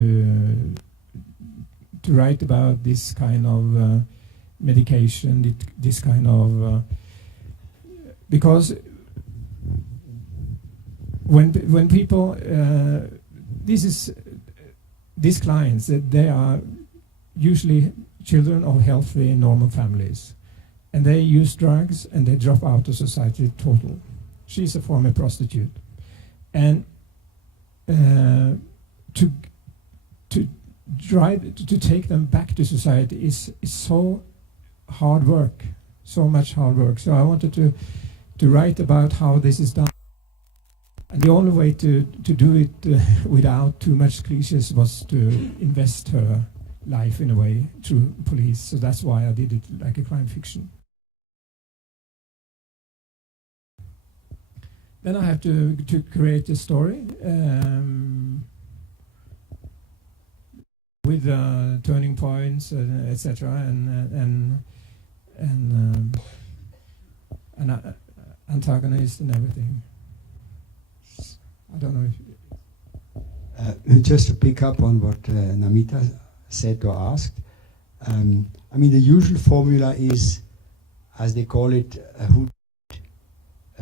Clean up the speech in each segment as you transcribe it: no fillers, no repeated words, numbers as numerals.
to write about this kind of medication, this kind of because when people these clients, they are usually children of healthy, normal families, and they use drugs and they drop out of society total. She's a former prostitute, and to take them back to society is so hard work, so much hard work. So I wanted to write about how this is done. And the only way to do it without too much cliches was to invest her life in a way through police. So that's why I did it like a crime fiction. Then I have to create a story with turning points, etc., and an antagonist and everything. I don't know if... just to pick up on what Namita said or asked, I mean, the usual formula is, as they call it, a who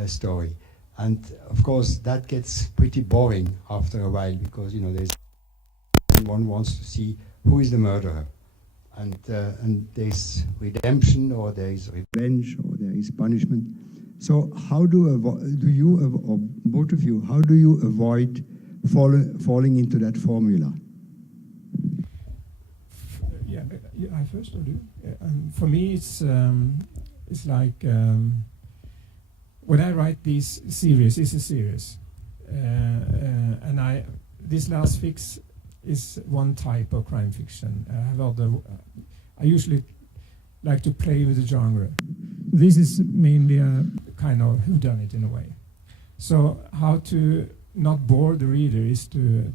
story. And of course, that gets pretty boring after a while because, you know, one wants to see who is the murderer. And there's redemption, or there is revenge, or there is punishment. So how do you, or both of you, how do you avoid falling into that formula? Yeah, I first or do. For me, it's like when I write these series, it's a series, and this last fix is one type of crime fiction. I usually like to play with the genre. This is mainly a kind of whodunit in a way. So how to not bore the reader is you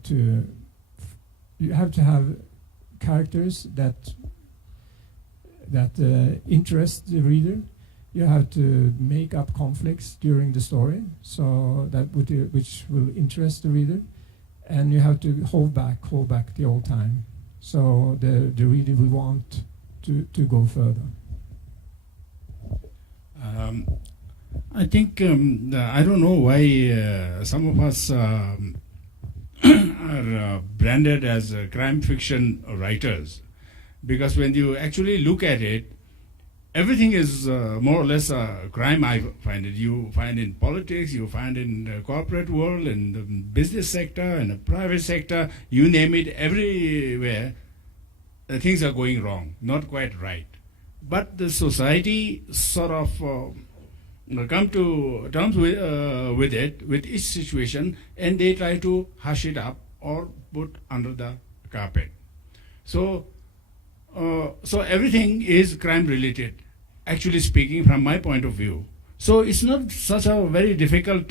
have to have characters that interest the reader. You have to make up conflicts during the story, so that which will interest the reader, and you have to hold back the whole time, so the reader will want to go further. I think I don't know why some of us are branded as crime fiction writers, because when you actually look at it, everything is more or less a crime. I find it. You find in politics, you find in the corporate world, in the business sector, in the private sector, you name it, everywhere things are going wrong, not quite right. But the society sort of come to terms with it, with each situation, and they try to hush it up or put under the carpet. So everything is crime related, actually speaking, from my point of view. So it's not such a very difficult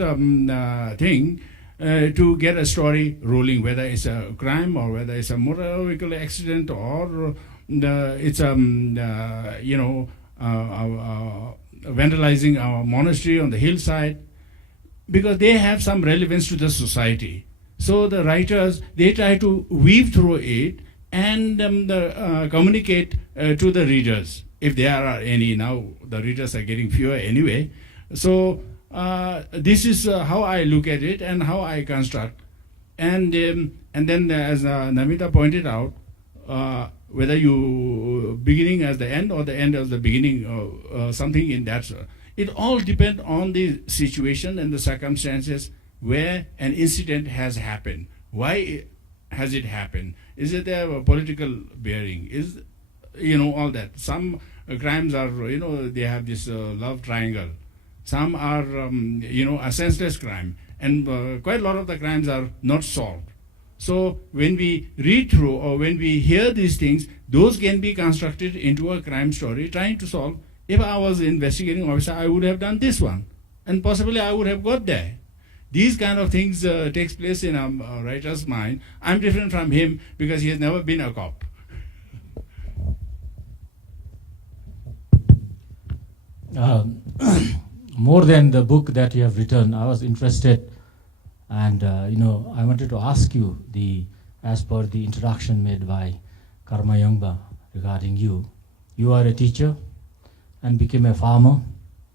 thing to get a story rolling, whether it's a crime or whether it's a motor vehicle accident or it's vandalizing our monastery on the hillside, because they have some relevance to the society. So the writers, they try to weave through it and communicate to the readers, if there are any. Now the readers are getting fewer anyway. So this is how I look at it and how I construct. And then as Namita pointed out, whether you beginning as the end or the end as the beginning, something in that, it all depends on the situation and the circumstances where an incident has happened. Why has it happened? Is it a political bearing? Is, all that. Some crimes are, they have this love triangle. Some are, a senseless crime. And quite a lot of the crimes are not solved. So when we read through or when we hear these things, those can be constructed into a crime story trying to solve. If I was investigating officer, I would have done this one. And possibly I would have got there. These kind of things takes place in a writer's mind. I'm different from him because he has never been a cop. More than the book that you have written, I was interested, and I wanted to ask you, the as per the introduction made by Karma Youngba regarding you. You are a teacher and became a farmer,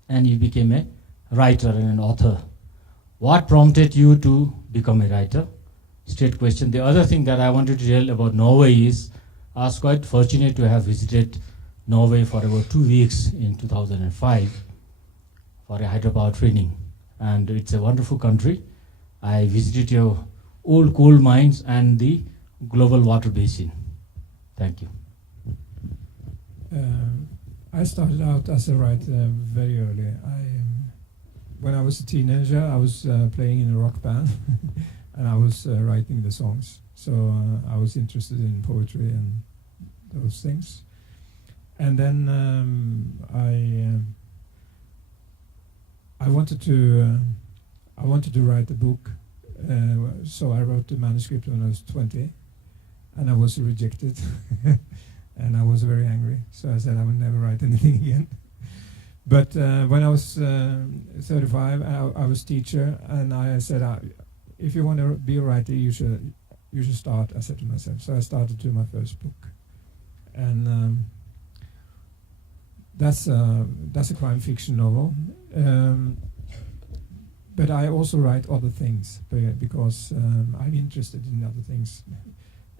and you became a writer and an author. What prompted you to become a writer? Straight question. The other thing that I wanted to tell about Norway is, I was quite fortunate to have visited Norway for about 2 weeks in 2005 for a hydropower training. And it's a wonderful country. I visited your old coal mines and the global water basin. Thank you. I started out as a writer very early. When I was a teenager, I was playing in a rock band and I was writing the songs. So I was interested in poetry and those things. And then I wanted to write a book. So I wrote the manuscript when I was 20, and I was rejected. And I was very angry. So I said I would never write anything again. But when I was 35, I was teacher, and I said, if you want to be a writer, you should start. I said to myself. So I started to my first book, and that's a crime fiction novel. But I also write other things because I'm interested in other things.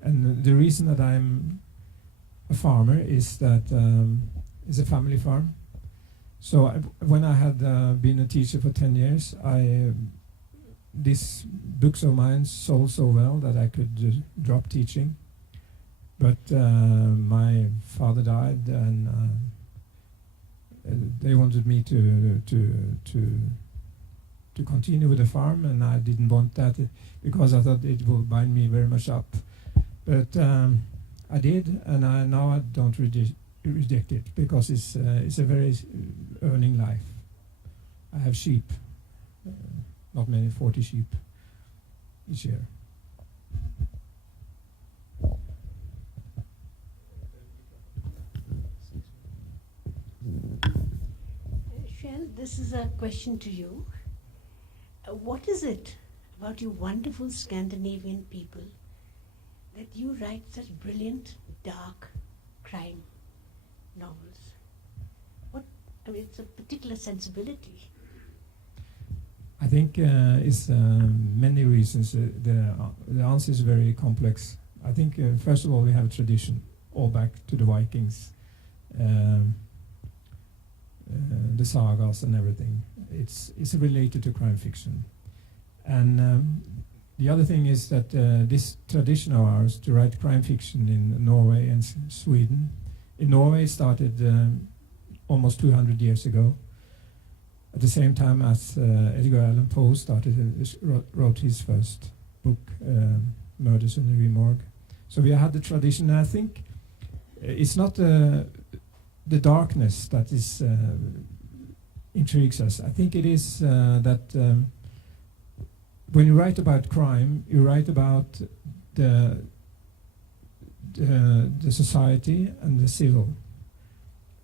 And the reason that I'm a farmer is that it's a family farm. So when I had been a teacher for 10 years, these books of mine sold so well that I could drop teaching. But my father died, and they wanted me to continue with the farm, and I didn't want that because I thought it would bind me very much up. But I did, and now I don't reject it because it's a very earning life. I have sheep, not many, 40 sheep each year. Shell, this is a question to you. What is it about you wonderful Scandinavian people that you write such brilliant, dark crime novels? It's a particular sensibility. I think it's many reasons. The answer is very complex. I think first of all we have tradition, all back to the Vikings, the sagas and everything. It's related to crime fiction, and the other thing is that this tradition of ours to write crime fiction in Norway and Sweden. In Norway, it started almost 200 years ago. At the same time as Edgar Allan Poe wrote his first book, Murders in the Rue Morgue. So we had the tradition. And I think it's not the darkness that is intrigues us. I think it is that when you write about crime, you write about the society and the civil,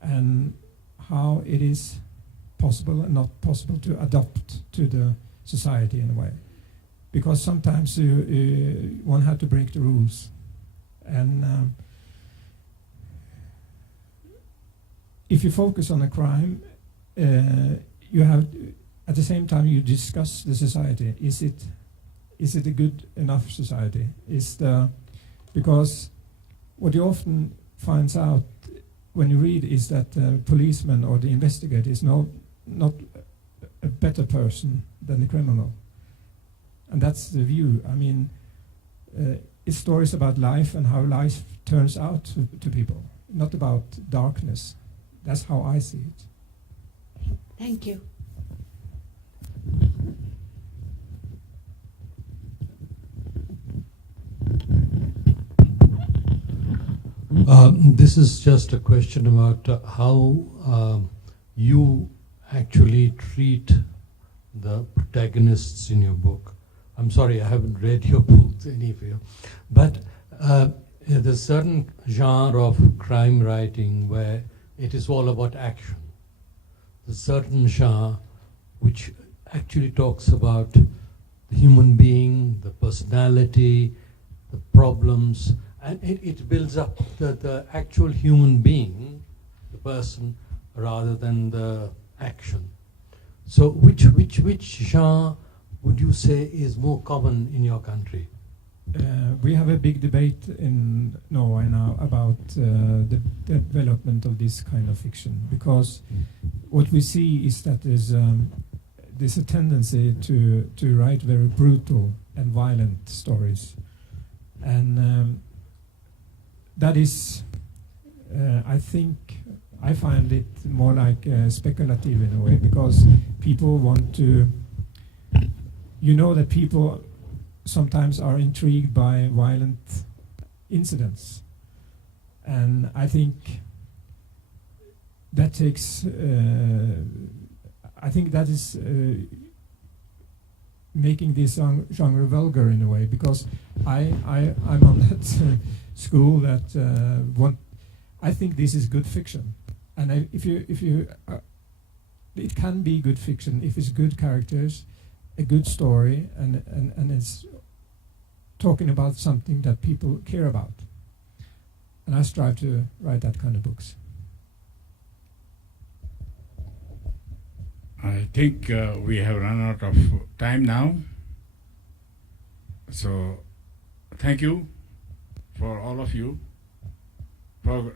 and how it is possible and not possible to adapt to the society in a way. Because sometimes one had to break the rules. And if you focus on a crime, you have, at the same time you discuss the society. Is it a good enough society? Because what you often finds out when you read is that the policeman or the investigator is not a better person than the criminal. And that's the view. I mean, it's stories about life and how life turns out to people, not about darkness. That's how I see it. Thank you. This is just a question about how you actually treat the protagonists in your book. I'm sorry, I haven't read your books anyway, but there's a certain genre of crime writing where it is all about action. There's a certain genre which actually talks about the human being, the personality, the problems, and it builds up the actual human being, the person, rather than the action. So which genre would you say is more common in your country? We have a big debate in Norway now about the development of this kind of fiction, because what we see is that there's a tendency to write very brutal and violent stories, and that is, I think, I find it more like speculative in a way, because people want to, you know, that people sometimes are intrigued by violent incidents, and I think that takes I think that is making this genre vulgar in a way, because I'm on that school that I think this is good fiction, and if you it can be good fiction if it's good characters, a good story, and it's talking about something that people care about. And I strive to write that kind of books. I think we have run out of time now. So thank you for all of you for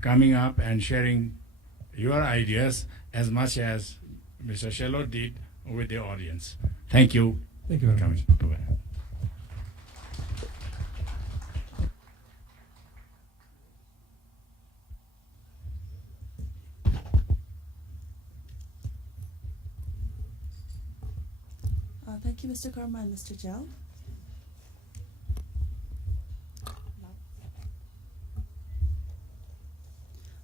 coming up and sharing your ideas as much as Mr. Shello did with the audience. Thank you. Thank you very much. Bye-bye. Thank you, Mr. Karma and Mr. Jal.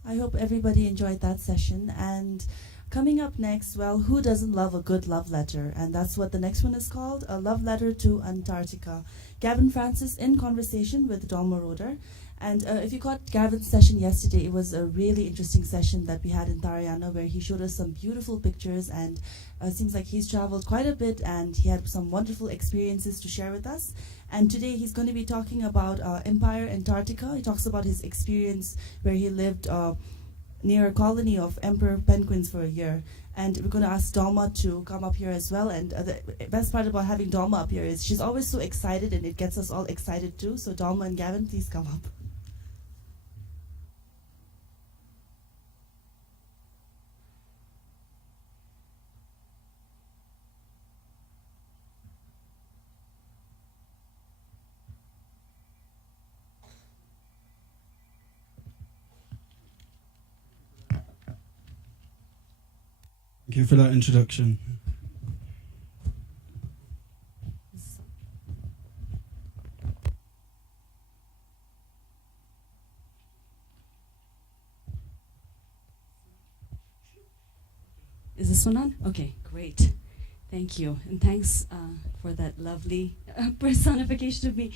I hope everybody enjoyed that session. And coming up next, well, who doesn't love a good love letter? And that's what the next one is called, A Love Letter to Antarctica. Gavin Francis in conversation with Dalma Roder. And if you caught Gavin's session yesterday, it was a really interesting session that we had in Tarayana, where he showed us some beautiful pictures, and seems like he's traveled quite a bit and he had some wonderful experiences to share with us. And today he's going to be talking about Empire Antarctica. He talks about his experience where he lived near a colony of emperor penguins for a year. And we're going to ask Dalma to come up here as well. And the best part about having Dalma up here is she's always so excited, and it gets us all excited too. So Dalma and Gavin, please come up. Thank you for that introduction. Is this one on? Okay, great. Thank you. And thanks for that lovely personification of me.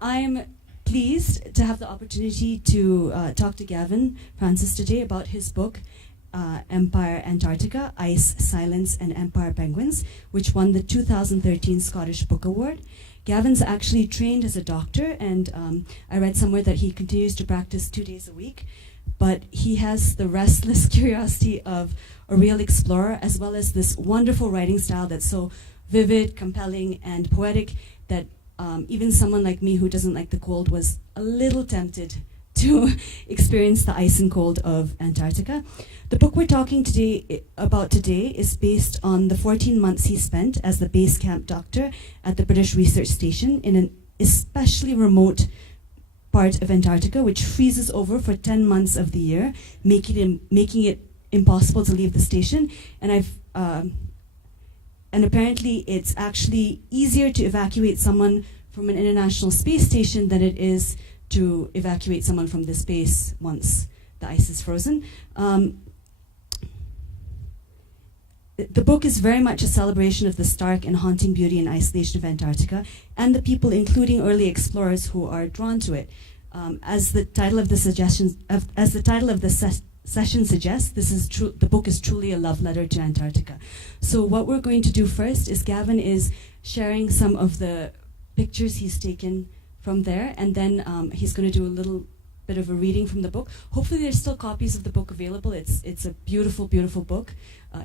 I'm pleased to have the opportunity to talk to Gavin Francis today about his book, Empire Antarctica, Ice, Silence, and Empire Penguins, which won the 2013 Scottish Book Award. Gavin's actually trained as a doctor, and I read somewhere that he continues to practice 2 days a week, but he has the restless curiosity of a real explorer, as well as this wonderful writing style that's so vivid, compelling, and poetic that even someone like me who doesn't like the cold was a little tempted to experience the ice and cold of Antarctica. The book we're talking about today is based on the 14 months he spent as the base camp doctor at the British Research Station in an especially remote part of Antarctica, which freezes over for 10 months of the year, making it impossible to leave the station. And apparently it's actually easier to evacuate someone from an international space station than it is to evacuate someone from this base once the ice is frozen. The book is very much a celebration of the stark and haunting beauty and isolation of Antarctica and the people, including early explorers, who are drawn to it. As the title of the session suggests, the book is truly a love letter to Antarctica. So what we're going to do first is Gavin is sharing some of the pictures he's taken from there, and then he's going to do a little bit of a reading from the book. Hopefully there's still copies of the book available. It's a beautiful, beautiful book.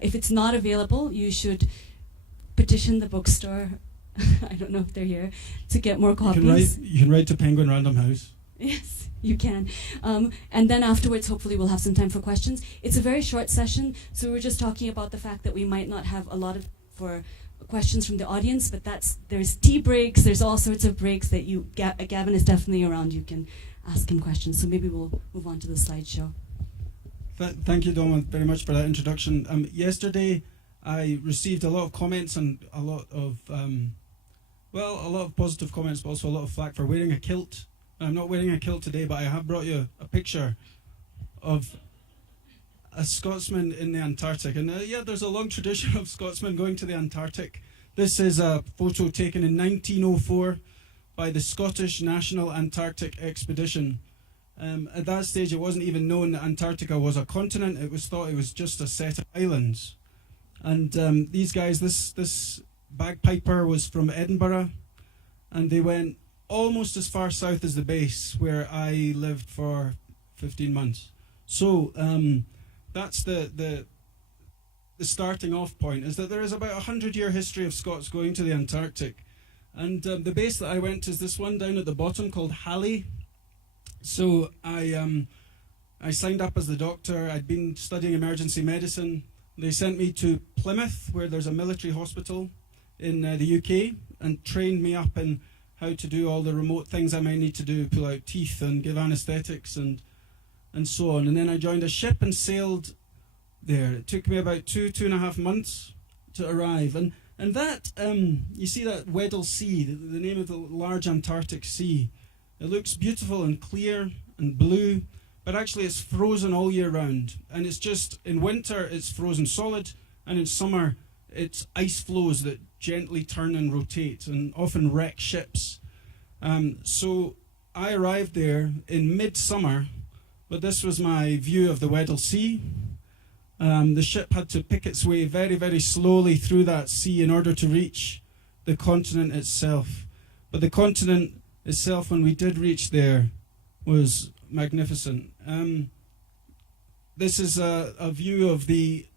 If it's not available, you should petition the bookstore. I don't know if they're here, to get more copies. You can write to Penguin Random House. Yes, you can. And then afterwards, hopefully we'll have some time for questions. It's a very short session, so we're just talking about the fact that we might not have a lot of for questions from the audience, but there's tea breaks, there's all sorts of breaks that Gavin is definitely around. You can ask him questions. So maybe we'll move on to the slideshow. Thank you, Doma, very much for that introduction. Yesterday, I received a lot of comments and a lot of positive comments, but also a lot of flack for wearing a kilt. I'm not wearing a kilt today, but I have brought you a picture of a Scotsman in the Antarctic. And there's a long tradition of Scotsmen going to the Antarctic. This is a photo taken in 1904 by the Scottish National Antarctic Expedition. At that stage, it wasn't even known that Antarctica was a continent. It was thought it was just a set of islands. And these guys, this bagpiper was from Edinburgh, and they went almost as far south as the base where I lived for 15 months. So that's the starting off point, is that there is about 100-year history of Scots going to the Antarctic. And the base that I went to is this one down at the bottom called Halley. So I signed up as the doctor. I'd been studying emergency medicine. They sent me to Plymouth, where there's a military hospital in the UK, and trained me up in how to do all the remote things I might need to do, pull out teeth and give anesthetics and so on. And then I joined a ship and sailed there. It took me about 2.5 months to arrive. And that, you see that Weddell Sea, the name of the large Antarctic sea. It looks beautiful and clear and blue, but actually it's frozen all year round. And it's just, in winter it's frozen solid, and in summer it's ice floes that gently turn and rotate and often wreck ships. So I arrived there in midsummer, but this was my view of the Weddell Sea. The ship had to pick its way very, very slowly through that sea in order to reach the continent itself. But the continent itself, when we did reach there, was magnificent. This is a view of the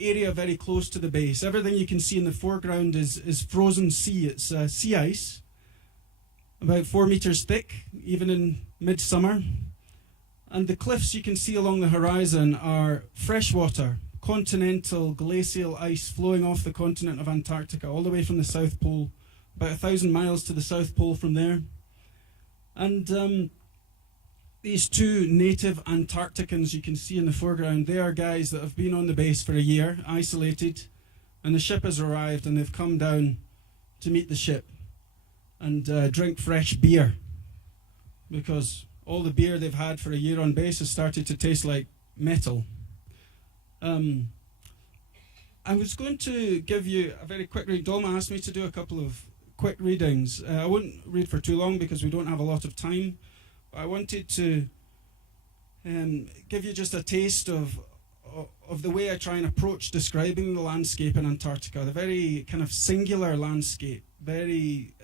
area very close to the base. Everything you can see in the foreground is frozen sea. It's sea ice, about 4 meters thick, even in midsummer. And the cliffs you can see along the horizon are freshwater, continental glacial ice flowing off the continent of Antarctica, all the way from the South Pole, about 1,000 miles to the South Pole from there. And these two native Antarcticans you can see in the foreground, they are guys that have been on the base for a year, isolated, and the ship has arrived and they've come down to meet the ship and drink fresh beer, because all the beer they've had for a year on base has started to taste like metal. I was going to give you a very quick read. Dolma asked me to do a couple of quick readings. I won't read for too long because we don't have a lot of time. But I wanted to give you just a taste of the way I try and approach describing the landscape in Antarctica. The very kind of singular landscape, very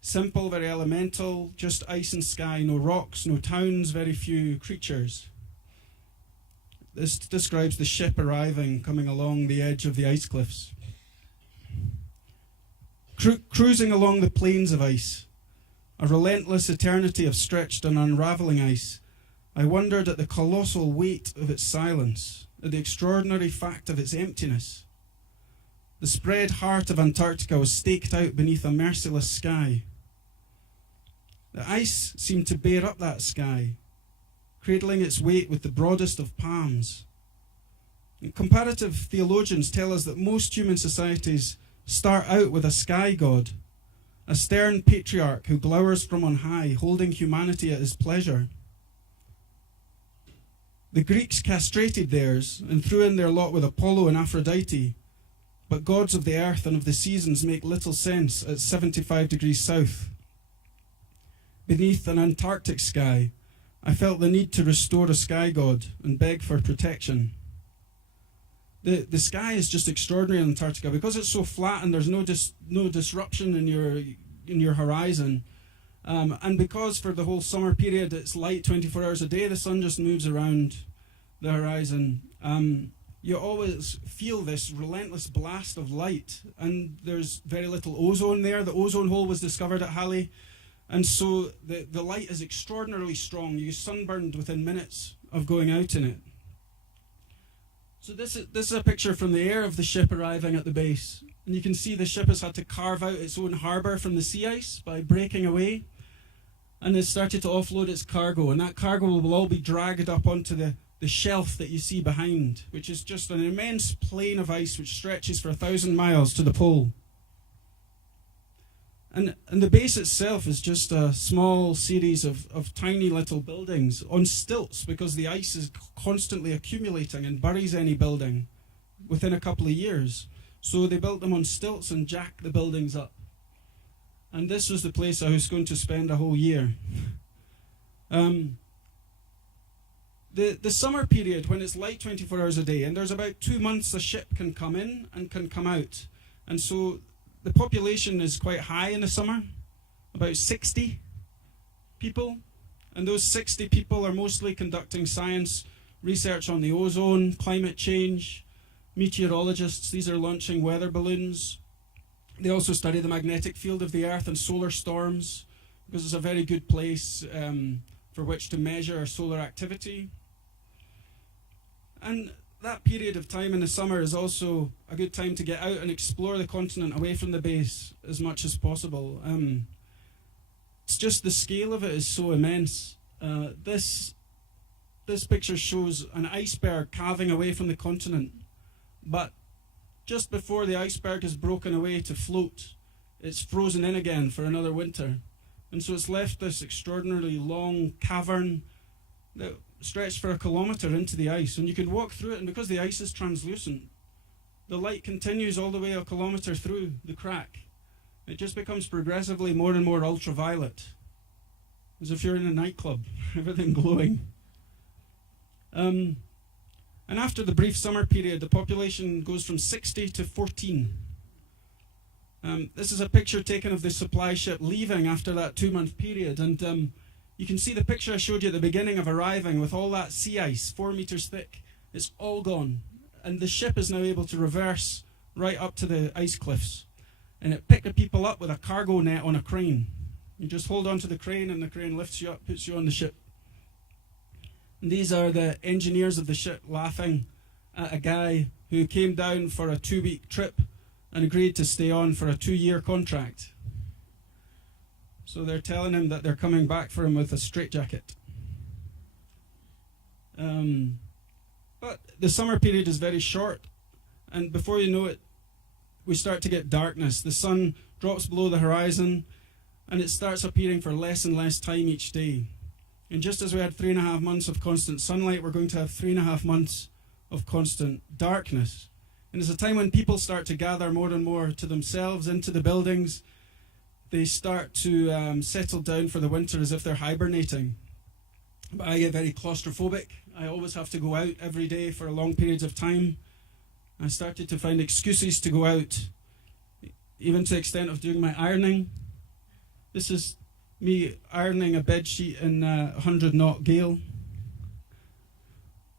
simple, very elemental, just ice and sky, no rocks, no towns, very few creatures. This describes the ship arriving, coming along the edge of the ice cliffs. Cruising along the plains of ice, a relentless eternity of stretched and unravelling ice, I wondered at the colossal weight of its silence, at the extraordinary fact of its emptiness. The spread heart of Antarctica was staked out beneath a merciless sky. The ice seemed to bear up that sky, cradling its weight with the broadest of palms. And comparative theologians tell us that most human societies start out with a sky god, a stern patriarch who glowers from on high, holding humanity at his pleasure. The Greeks castrated theirs and threw in their lot with Apollo and Aphrodite, but gods of the earth and of the seasons make little sense at 75 degrees south. Beneath an Antarctic sky, I felt the need to restore a sky god and beg for protection. The sky is just extraordinary in Antarctica because it's so flat and there's no disruption in your in your horizon. And because for the whole summer period it's light 24 hours a day, the sun just moves around the horizon. You always feel this relentless blast of light, and there's very little ozone there. The ozone hole was discovered at Halley, and so the light is extraordinarily strong. You get sunburned within minutes of going out in it. So this is a picture from the air of the ship arriving at the base. And you can see the ship has had to carve out its own harbour from the sea ice by breaking away. And has started to offload its cargo. And that cargo will all be dragged up onto the shelf that you see behind, which is just an immense plain of ice which stretches for 1,000 miles to the pole. And the base itself is just a small series of tiny little buildings on stilts, because the ice is constantly accumulating and buries any building within a couple of years. So they built them on stilts and jacked the buildings up. And this was the place I was going to spend a whole year. The summer period, when it's light 24 hours a day, and there's about 2 months the ship can come in and can come out. And so the population is quite high in the summer, about 60 people. And those 60 people are mostly conducting science research on the ozone, climate change, meteorologists. These are launching weather balloons. They also study the magnetic field of the Earth and solar storms, because it's a very good place for which to measure solar activity. And that period of time in the summer is also a good time to get out and explore the continent away from the base as much as possible. It's just the scale of it is so immense. This picture shows an iceberg calving away from the continent, but just before the iceberg is broken away to float, it's frozen in again for another winter. And so it's left this extraordinarily long cavern that stretched for 1 kilometre into the ice. And you can walk through it, and because the ice is translucent, the light continues all the way 1 kilometre through the crack. It just becomes progressively more and more ultraviolet, as if you're in a nightclub, everything glowing. And after the brief summer period, the population goes from 60 to 14. This is a picture taken of the supply ship leaving after that 2-month period. And you can see the picture I showed you at the beginning of arriving with all that sea ice, 4 meters thick. It's all gone. And the ship is now able to reverse right up to the ice cliffs. And it picked the people up with a cargo net on a crane. You just hold on to the crane, and the crane lifts you up, puts you on the ship. And these are the engineers of the ship laughing at a guy who came down for a 2-week trip and agreed to stay on for a 2-year contract. So they're telling him that they're coming back for him with a straitjacket. But the summer period is very short, and before you know it, we start to get darkness. The sun drops below the horizon, and it starts appearing for less and less time each day. And just as we had 3.5 months of constant sunlight, we're going to have 3.5 months of constant darkness. And it's a time when people start to gather more and more to themselves into the buildings. They start to settle down for the winter as if they're hibernating. But I get very claustrophobic. I always have to go out every day for long periods of time. I started to find excuses to go out, even to the extent of doing my ironing. This is me ironing a bedsheet in 100 knot gale.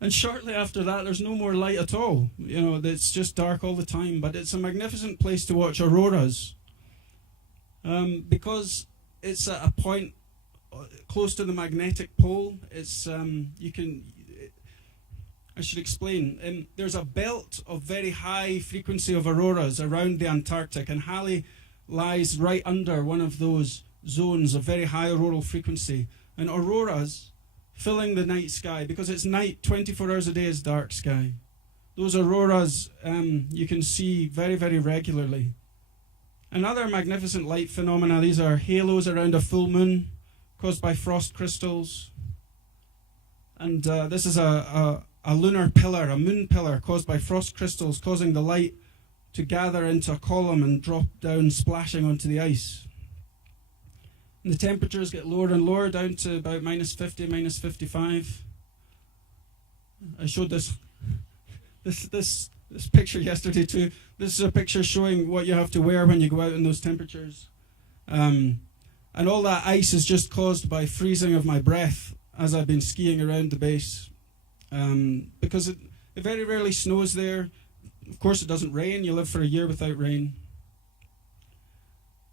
And shortly after that, there's no more light at all. You know, it's just dark all the time. But it's a magnificent place to watch auroras, because it's at a point close to the magnetic pole. It's I should explain. There's a belt of very high frequency of auroras around the Antarctic, and Halley lies right under one of those zones of very high auroral frequency. And auroras filling the night sky, because it's night 24 hours a day is dark sky. Those auroras you can see very, very regularly. Another magnificent light phenomena, these are halos around a full moon caused by frost crystals. And this is a lunar pillar, a moon pillar caused by frost crystals, causing the light to gather into a column and drop down, splashing onto the ice. And the temperatures get lower and lower, down to about -50, -55. I showed this picture yesterday too. This is a picture showing what you have to wear when you go out in those temperatures. And all that ice is just caused by freezing of my breath as I've been skiing around the base. Because it very rarely snows there. Of course it doesn't rain, you live for a year without rain.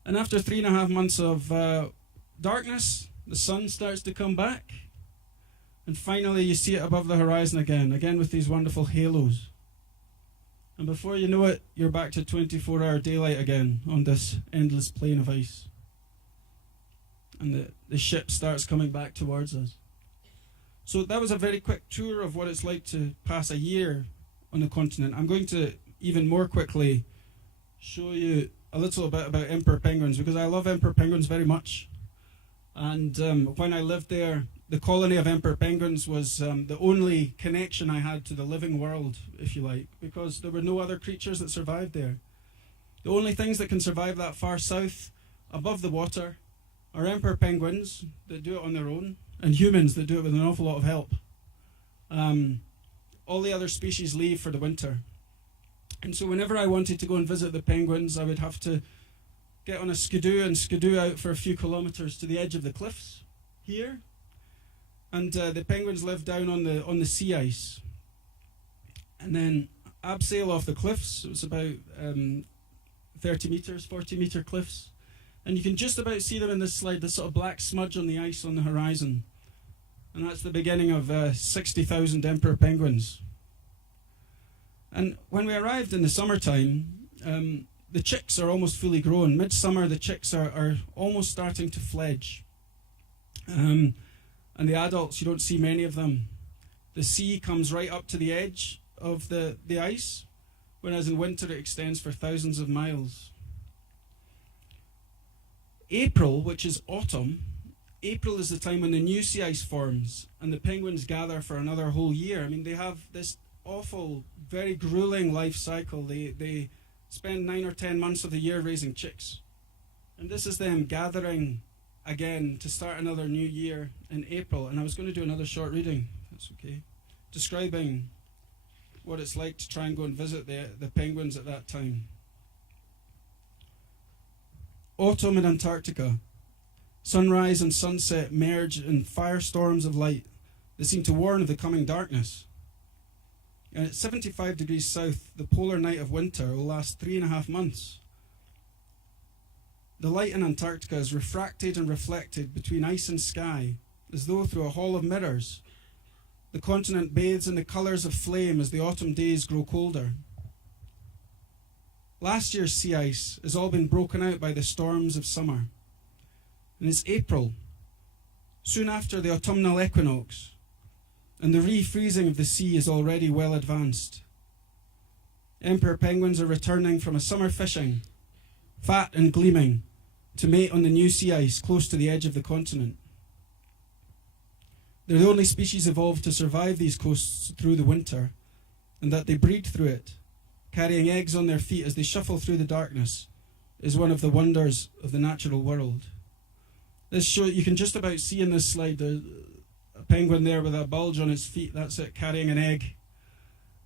And after 3.5 months of darkness, the sun starts to come back. And finally you see it above the horizon again with these wonderful halos. And before you know it, you're back to 24-hour daylight again on this endless plain of ice. And the ship starts coming back towards us. So that was a very quick tour of what it's like to pass a year on the continent. I'm going to even more quickly show you a little bit about emperor penguins, because I love emperor penguins very much. And when I lived there, the colony of emperor penguins was the only connection I had to the living world, if you like, because there were no other creatures that survived there. The only things that can survive that far south, above the water, are emperor penguins that do it on their own, and humans that do it with an awful lot of help. All the other species leave for the winter. And so whenever I wanted to go and visit the penguins, I would have to get on a skidoo and skidoo out for a few kilometers to the edge of the cliffs here. And the penguins live down on the sea ice. And then abseil off the cliffs, it was about 30 meters, 40 meter cliffs. And you can just about see them in this slide, this sort of black smudge on the ice on the horizon. And that's the beginning of 60,000 emperor penguins. And when we arrived in the summertime, the chicks are almost fully grown. Midsummer, the chicks are almost starting to fledge. And the adults, you don't see many of them. The sea comes right up to the edge of the ice, whereas in winter it extends for thousands of miles. April, which is autumn, April is the time when the new sea ice forms and the penguins gather for another whole year. I mean, they have this awful, very grueling life cycle. They spend 9 or 10 months of the year raising chicks. And this is them gathering again to start another new year in April. And I was going to do another short reading, if that's okay, describing what it's like to try and go and visit the penguins at that time. Autumn in Antarctica. Sunrise and sunset merge in firestorms of light that seem to warn of the coming darkness. And at 75 degrees south, the polar night of winter will last 3.5 months. The light in Antarctica is refracted and reflected between ice and sky, as though through a hall of mirrors. The continent bathes in the colours of flame as the autumn days grow colder. Last year's sea ice has all been broken out by the storms of summer. And it's April, soon after the autumnal equinox, and the refreezing of the sea is already well advanced. Emperor penguins are returning from a summer fishing, fat and gleaming, to mate on the new sea ice close to the edge of the continent. They're the only species evolved to survive these coasts through the winter, and that they breed through it, carrying eggs on their feet as they shuffle through the darkness, is one of the wonders of the natural world. This show, you can just about see in this slide, there's a penguin there with a bulge on its feet, that's it, carrying an egg.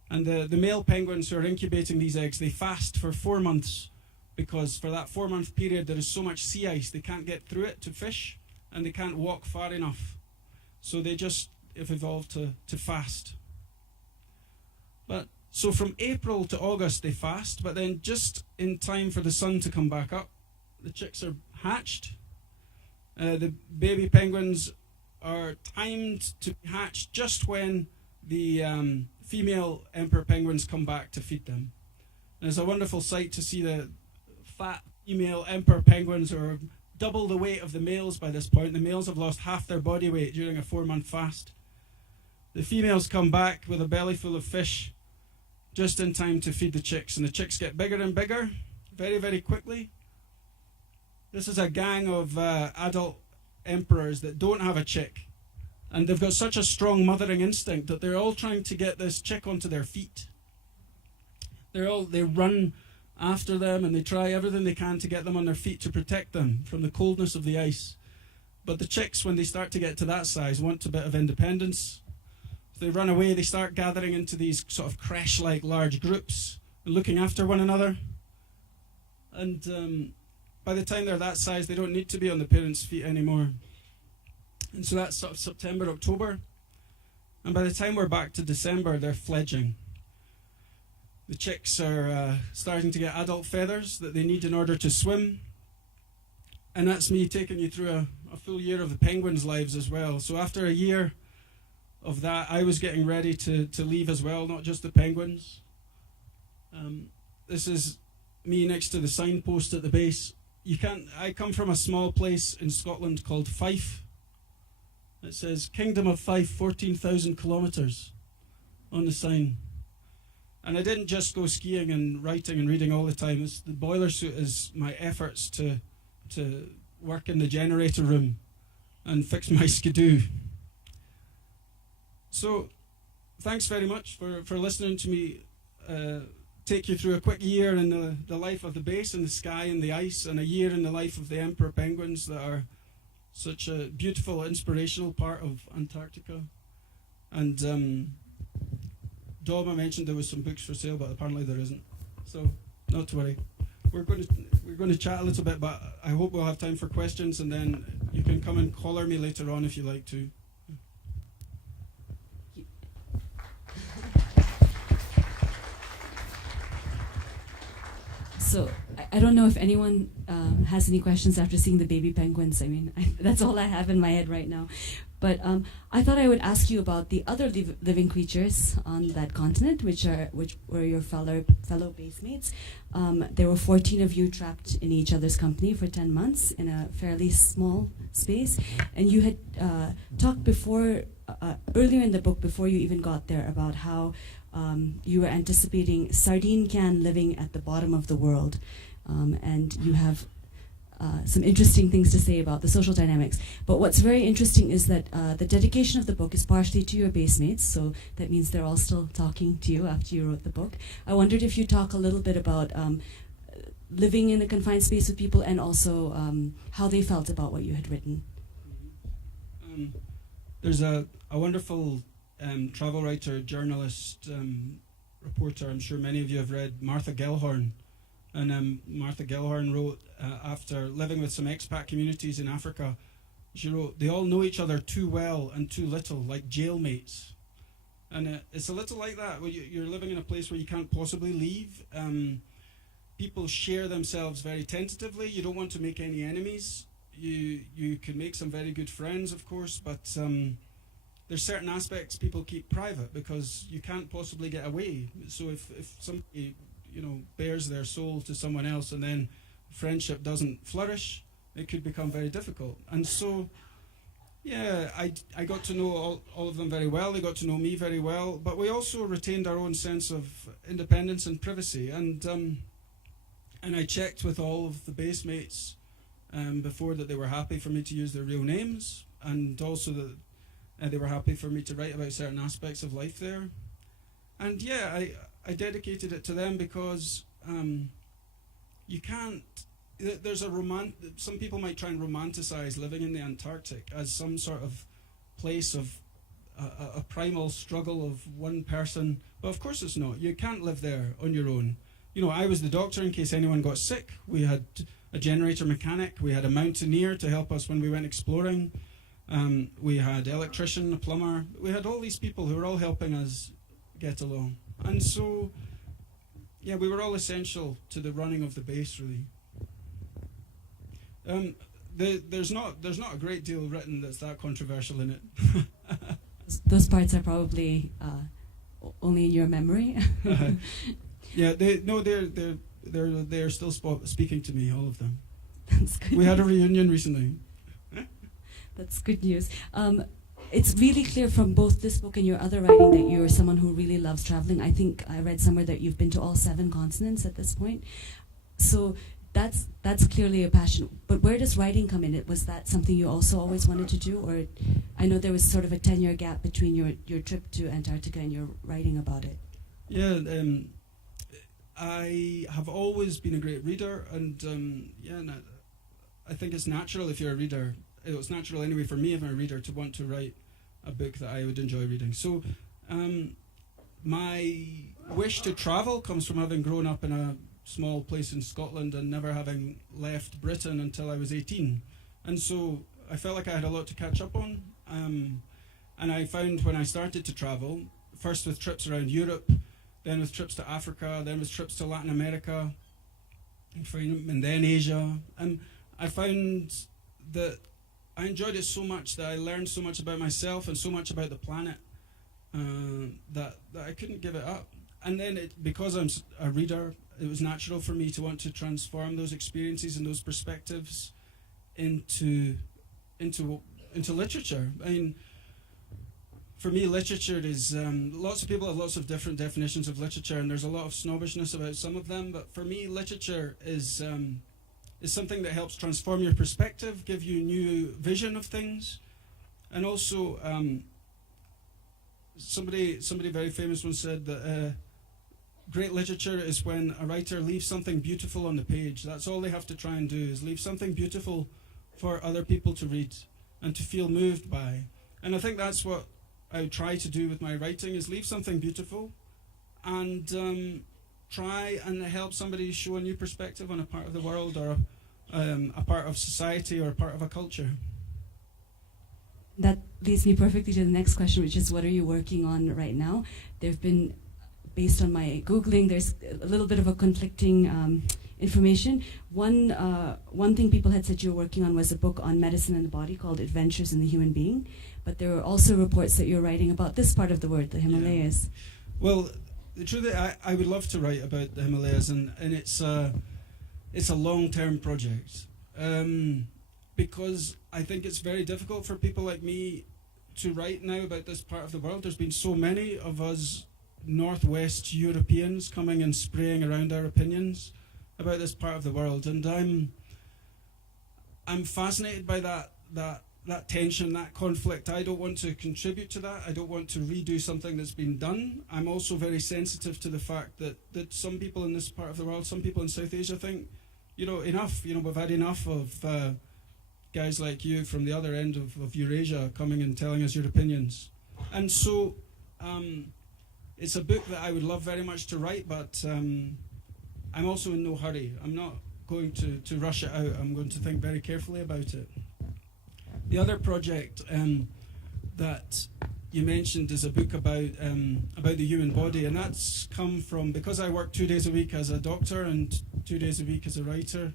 And the male penguins who are incubating these eggs, they fast for 4 months, because for that 4-month period there is so much sea ice they can't get through it to fish, and they can't walk far enough. So they just have evolved to fast. So from April to August they fast, but then just in time for the sun to come back up, the chicks are hatched. The baby penguins are timed to be hatched just when the female emperor penguins come back to feed them. And it's a wonderful sight to see the fat female emperor penguins who are double the weight of the males by this point. The males have lost half their body weight during a 4-month fast. The females come back with a belly full of fish just in time to feed the chicks, and the chicks get bigger and bigger very, very quickly. This is a gang of adult emperors that don't have a chick, and they've got such a strong mothering instinct that they're all trying to get this chick onto their feet. They run after them and they try everything they can to get them on their feet to protect them from the coldness of the ice. But the chicks, when they start to get to that size, want a bit of independence. They run away, they start gathering into these sort of creche-like large groups and looking after one another. And by the time they're that size, they don't need to be on the parents' feet anymore. And so that's sort of September, October. And by the time we're back to December, they're fledging. The chicks are starting to get adult feathers that they need in order to swim. And that's me taking you through a full year of the penguins' lives as well. So after a year of that, I was getting ready to leave as well, not just the penguins. This is me next to the signpost at the base. I come from a small place in Scotland called Fife. It says Kingdom of Fife, 14,000 kilometres on the sign. And I didn't just go skiing and writing and reading all the time. The boiler suit is my efforts to work in the generator room and fix my skidoo. So thanks very much for listening to me take you through a quick year in the life of the base and the sky and the ice, and a year in the life of the emperor penguins that are such a beautiful, inspirational part of Antarctica. And Doma mentioned there was some books for sale, but apparently there isn't. So not to worry. We're going to chat a little bit, but I hope we'll have time for questions, and then you can come and collar me later on if you like to. So I don't know if anyone has any questions after seeing the baby penguins. I mean, that's all I have in my head right now. But I thought I would ask you about the other living creatures on that continent, which were your fellow basemates. There were 14 of you trapped in each other's company for 10 months in a fairly small space. And you had talked before, earlier in the book, before you even got there, about how you were anticipating sardine can living at the bottom of the world. And you have some interesting things to say about the social dynamics. But what's very interesting is that the dedication of the book is partially to your basemates, so that means they're all still talking to you after you wrote the book. I wondered if you'd talk a little bit about living in a confined space with people, and also how they felt about what you had written. There's a wonderful travel writer, journalist, reporter, I'm sure many of you have read, Martha Gellhorn. And Martha Gellhorn wrote, after living with some expat communities in Africa, she wrote, they all know each other too well and too little, like jailmates. And it's a little like that, where you're living in a place where you can't possibly leave. People share themselves very tentatively. You don't want to make any enemies. You can make some very good friends, of course, but there's certain aspects people keep private because you can't possibly get away. So if somebody bears their soul to someone else and then friendship doesn't flourish, it could become very difficult. And so, yeah, I got to know all of them very well. They got to know me very well, but we also retained our own sense of independence and privacy. And I checked with all of the basemates before that they were happy for me to use their real names, and also that they were happy for me to write about certain aspects of life there. And yeah, I dedicated it to them because you can't. There's some people might try and romanticize living in the Antarctic as some sort of place of a primal struggle of one person. But of course it's not. You can't live there on your own. I was the doctor in case anyone got sick. We had a generator mechanic. We had a mountaineer to help us when we went exploring. We had electrician, a plumber. We had all these people who were all helping us get along. And so, yeah, we were all essential to the running of the base, really. There's not a great deal written that's that controversial in it. Those parts are probably only in your memory. Yeah, they're still speaking to me, all of them. That's good. We had a reunion recently. That's good news. It's really clear from both this book and your other writing that you're someone who really loves traveling. I think I read somewhere that you've been to all 7 continents at this point. So that's clearly a passion. But where does writing come in? Was that something you also always wanted to do? Or I know there was sort of a 10-year gap between your trip to Antarctica and your writing about it. Yeah, I have always been a great reader, and I think it's natural if you're a reader. It's natural anyway for me, if I'm a reader, to want to write a book that I would enjoy reading. So my wish to travel comes from having grown up in a small place in Scotland and never having left Britain until I was 18. And so I felt like I had a lot to catch up on. And I found when I started to travel, first with trips around Europe, then with trips to Africa, then with trips to Latin America, and then Asia. And I found that I enjoyed it so much that I learned so much about myself and so much about the planet that I couldn't give it up. And then because I'm a reader, it was natural for me to want to transform those experiences and those perspectives into literature. I mean, for me, literature is, lots of people have lots of different definitions of literature, and there's a lot of snobbishness about some of them, but for me, literature is something that helps transform your perspective, give you a new vision of things, and also, somebody very famous once said that great literature is when a writer leaves something beautiful on the page. That's all they have to try and do, is leave something beautiful for other people to read and to feel moved by. And I think that's what I try to do with my writing, is leave something beautiful and try and help somebody show a new perspective on a part of the world, or a part of society, or a part of a culture. That leads me perfectly to the next question, which is, what are you working on right now? There've been, based on my Googling, there's a little bit of a conflicting information. One thing people had said you were working on was a book on medicine and the body called Adventures in the Human Being, but there were also reports that you're writing about this part of the world, the Himalayas. Yeah. Well, the truth is, I would love to write about the Himalayas, and it's a long-term project, because I think it's very difficult for people like me to write now about this part of the world. There's been so many of us Northwest Europeans coming and spraying around our opinions about this part of the world, and I'm fascinated by that tension, that conflict. I don't want to contribute to that. I don't want to redo something that's been done. I'm also very sensitive to the fact that some people in this part of the world, some people in South Asia think, enough, we've had enough of guys like you from the other end of Eurasia coming and telling us your opinions. And so it's a book that I would love very much to write, but I'm also in no hurry. I'm not going to rush it out. I'm going to think very carefully about it. The other project that you mentioned is a book about the human body, and that's come from, because I work 2 days a week as a doctor and 2 days a week as a writer,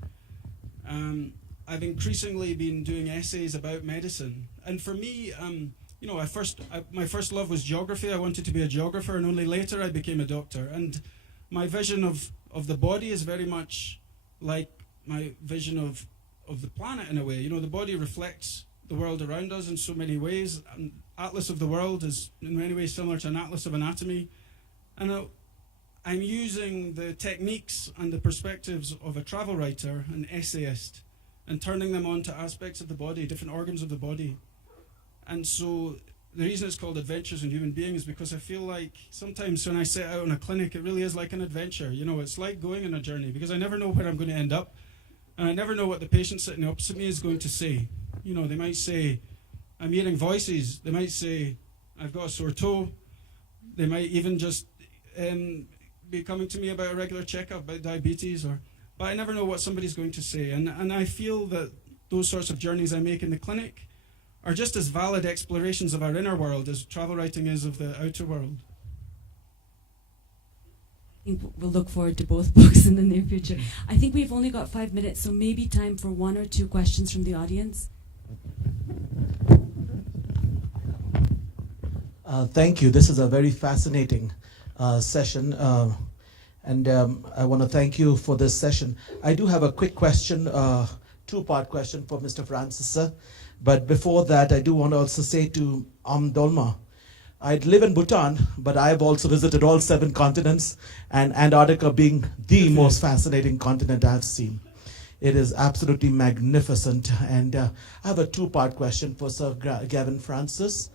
I've increasingly been doing essays about medicine. And for me, my first love was geography. I wanted to be a geographer, and only later I became a doctor. And my vision of the body is very much like my vision of the planet in a way. The body reflects the world around us in so many ways. An atlas of the world is in many ways similar to an atlas of anatomy. And I'm using the techniques and the perspectives of a travel writer, an essayist, and turning them onto aspects of the body, different organs of the body. And so the reason it's called Adventures in Human Being is because I feel like sometimes when I set out on a clinic, it really is like an adventure. It's like going on a journey, because I never know where I'm going to end up, and I never know what the patient sitting opposite me is going to say. They might say, I'm hearing voices. They might say, I've got a sore toe. They might even just be coming to me about a regular checkup, about diabetes, but I never know what somebody's going to say. And I feel that those sorts of journeys I make in the clinic are just as valid explorations of our inner world as travel writing is of the outer world. I think we'll look forward to both books in the near future. I think we've only got 5 minutes, so maybe time for 1 or 2 questions from the audience. Thank you. This is a very fascinating session, and I want to thank you for this session. I do have a quick question, 2-part question for Mr. Francis, sir. But before that, I do want to also say to Dolma, I live in Bhutan, but I've also visited all 7 continents, and Antarctica being the most fascinating continent I've seen. It is absolutely magnificent. And I have a 2-part question for Sir Gavin Francis.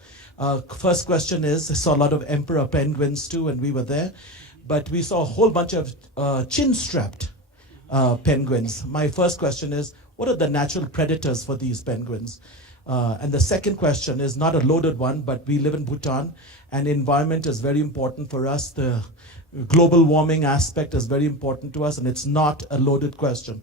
First question is, I saw a lot of emperor penguins too, and we were there, but we saw a whole bunch of chin-strapped penguins. My first question is, what are the natural predators for these penguins? And the second question is not a loaded one, but we live in Bhutan, and environment is very important for us. The global warming aspect is very important to us, and it's not a loaded question.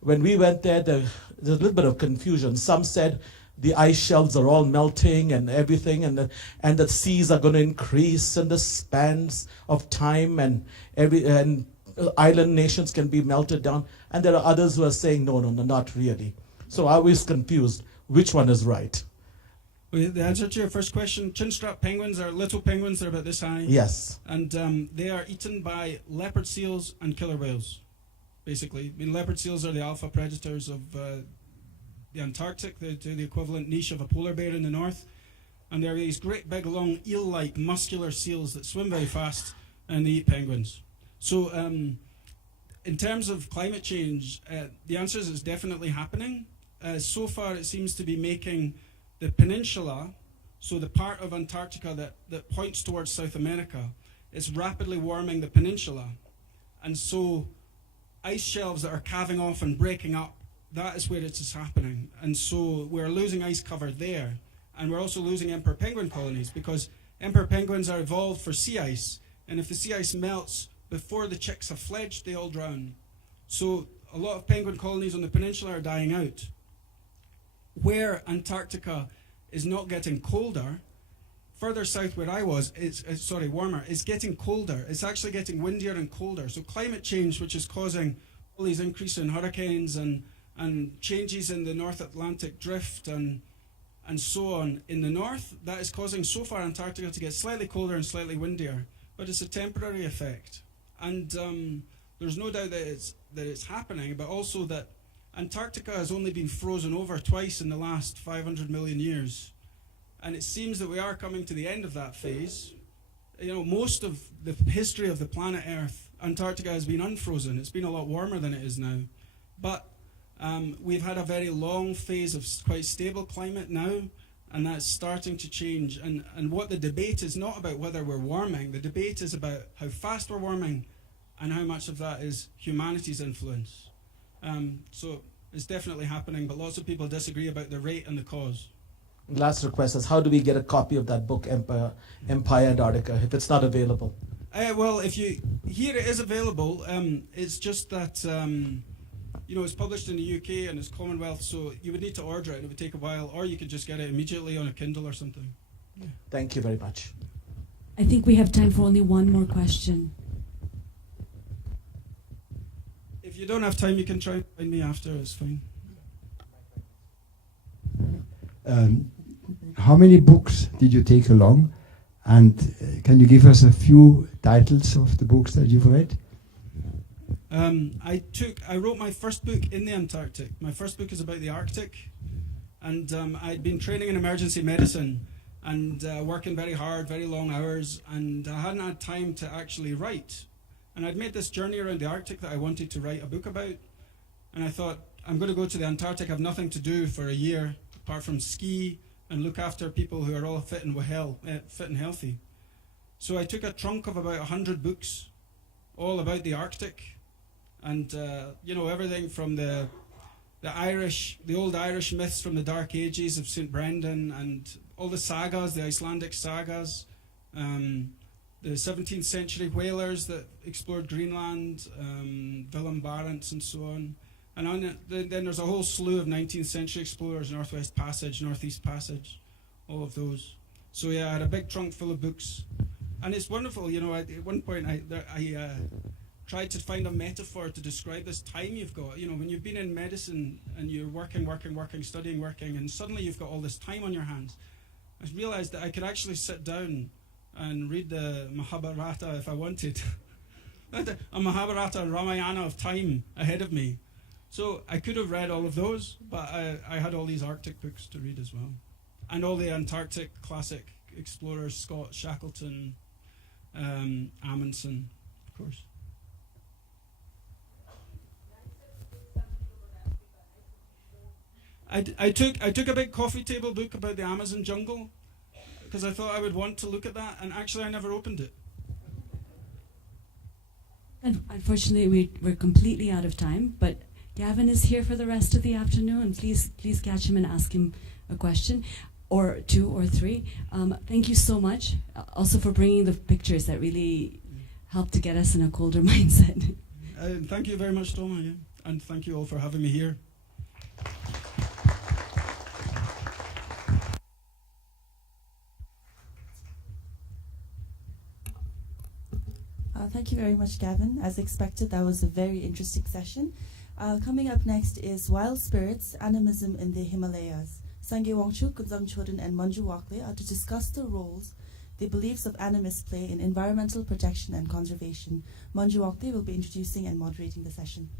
When we went there, there's a little bit of confusion. Some said the ice shelves are all melting and everything, and the seas are going to increase in the spans of time, and island nations can be melted down. And there are others who are saying, no, not really. So I was confused. Which one is right? Well, the answer to your first question, chinstrap penguins are little penguins. They're about this high. Yes. And they are eaten by leopard seals and killer whales, basically. I mean, leopard seals are the alpha predators of the Antarctic. They're the equivalent niche of a polar bear in the north. And they're these great big long eel-like muscular seals that swim very fast, and they eat penguins. So in terms of climate change, the answer is it's definitely happening. So far it seems to be making the peninsula, so the part of Antarctica that points towards South America, is rapidly warming the peninsula. And so ice shelves that are calving off and breaking up, that is where it is happening. And so we're losing ice cover there. And we're also losing emperor penguin colonies, because emperor penguins are evolved for sea ice. And if the sea ice melts before the chicks have fledged, they all drown. So a lot of penguin colonies on the peninsula are dying out. Where Antarctica is not getting colder, further south where I was, warmer, it's getting colder. It's actually getting windier and colder. So climate change, which is causing all these increase in hurricanes and changes in the North Atlantic drift and so on in the north, that is causing so far Antarctica to get slightly colder and slightly windier. But it's a temporary effect. And there's no doubt that it's happening, but also that Antarctica has only been frozen over twice in the last 500 million years. And it seems that we are coming to the end of that phase. You know, most of the history of the planet Earth, Antarctica has been unfrozen. It's been a lot warmer than it is now. But we've had a very long phase of quite stable climate now, and that's starting to change. And what the debate is not about whether we're warming, the debate is about how fast we're warming and how much of that is humanity's influence. So it's definitely happening, but lots of people disagree about the rate and the cause. Last request is, how do we get a copy of that book, Empire Antarctica, if it's not available? Well, here it is available. It's just that it's published in the UK and it's Commonwealth, so you would need to order it and it would take a while, or you could just get it immediately on a Kindle or something. Yeah. Thank you very much. I think we have time for only one more question. If you don't have time, you can try and find me after. It's fine. How many books did you take along? And can you give us a few titles of the books that you've read? I wrote my first book in the Antarctic. My first book is about the Arctic. And I'd been training in emergency medicine and working very hard, very long hours, and I hadn't had time to actually write. And I'd made this journey around the Arctic that I wanted to write a book about. And I thought, I'm going to go to the Antarctic, I have nothing to do for a year, apart from ski and look after people who are all fit and healthy. So I took a trunk of about 100 books, all about the Arctic. And, everything from the old Irish myths from the Dark Ages of St. Brendan, and all the sagas, the Icelandic sagas, the 17th century whalers that explored Greenland, Willem Barents and so on. And then there's a whole slew of 19th century explorers, Northwest Passage, Northeast Passage, all of those. So yeah, I had a big trunk full of books. And it's wonderful, at one point I tried to find a metaphor to describe this time you've got. When you've been in medicine and you're working, studying, and suddenly you've got all this time on your hands. I realized that I could actually sit down and read the Mahabharata if I wanted. A Mahabharata and Ramayana of time ahead of me. So I could have read all of those, but I had all these Arctic books to read as well. And all the Antarctic classic explorers, Scott, Shackleton, Amundsen, of course. I took a big coffee table book about the Amazon jungle because I thought I would want to look at that, and actually I never opened it. And unfortunately, we're completely out of time, but Gavin is here for the rest of the afternoon. Please catch him and ask him a question or two or three. Thank you so much, also for bringing the pictures that really helped to get us in a colder mindset. Thank you very much, Toma, and thank you all for having me here. Thank you very much, Gavin. As expected, that was a very interesting session. Coming up next is Wild Spirits, Animism in the Himalayas. Sangye Wangchuk, Kunzang Choden, and Manju Wakle are to discuss the roles the beliefs of animists play in environmental protection and conservation. Manju Wakle will be introducing and moderating the session.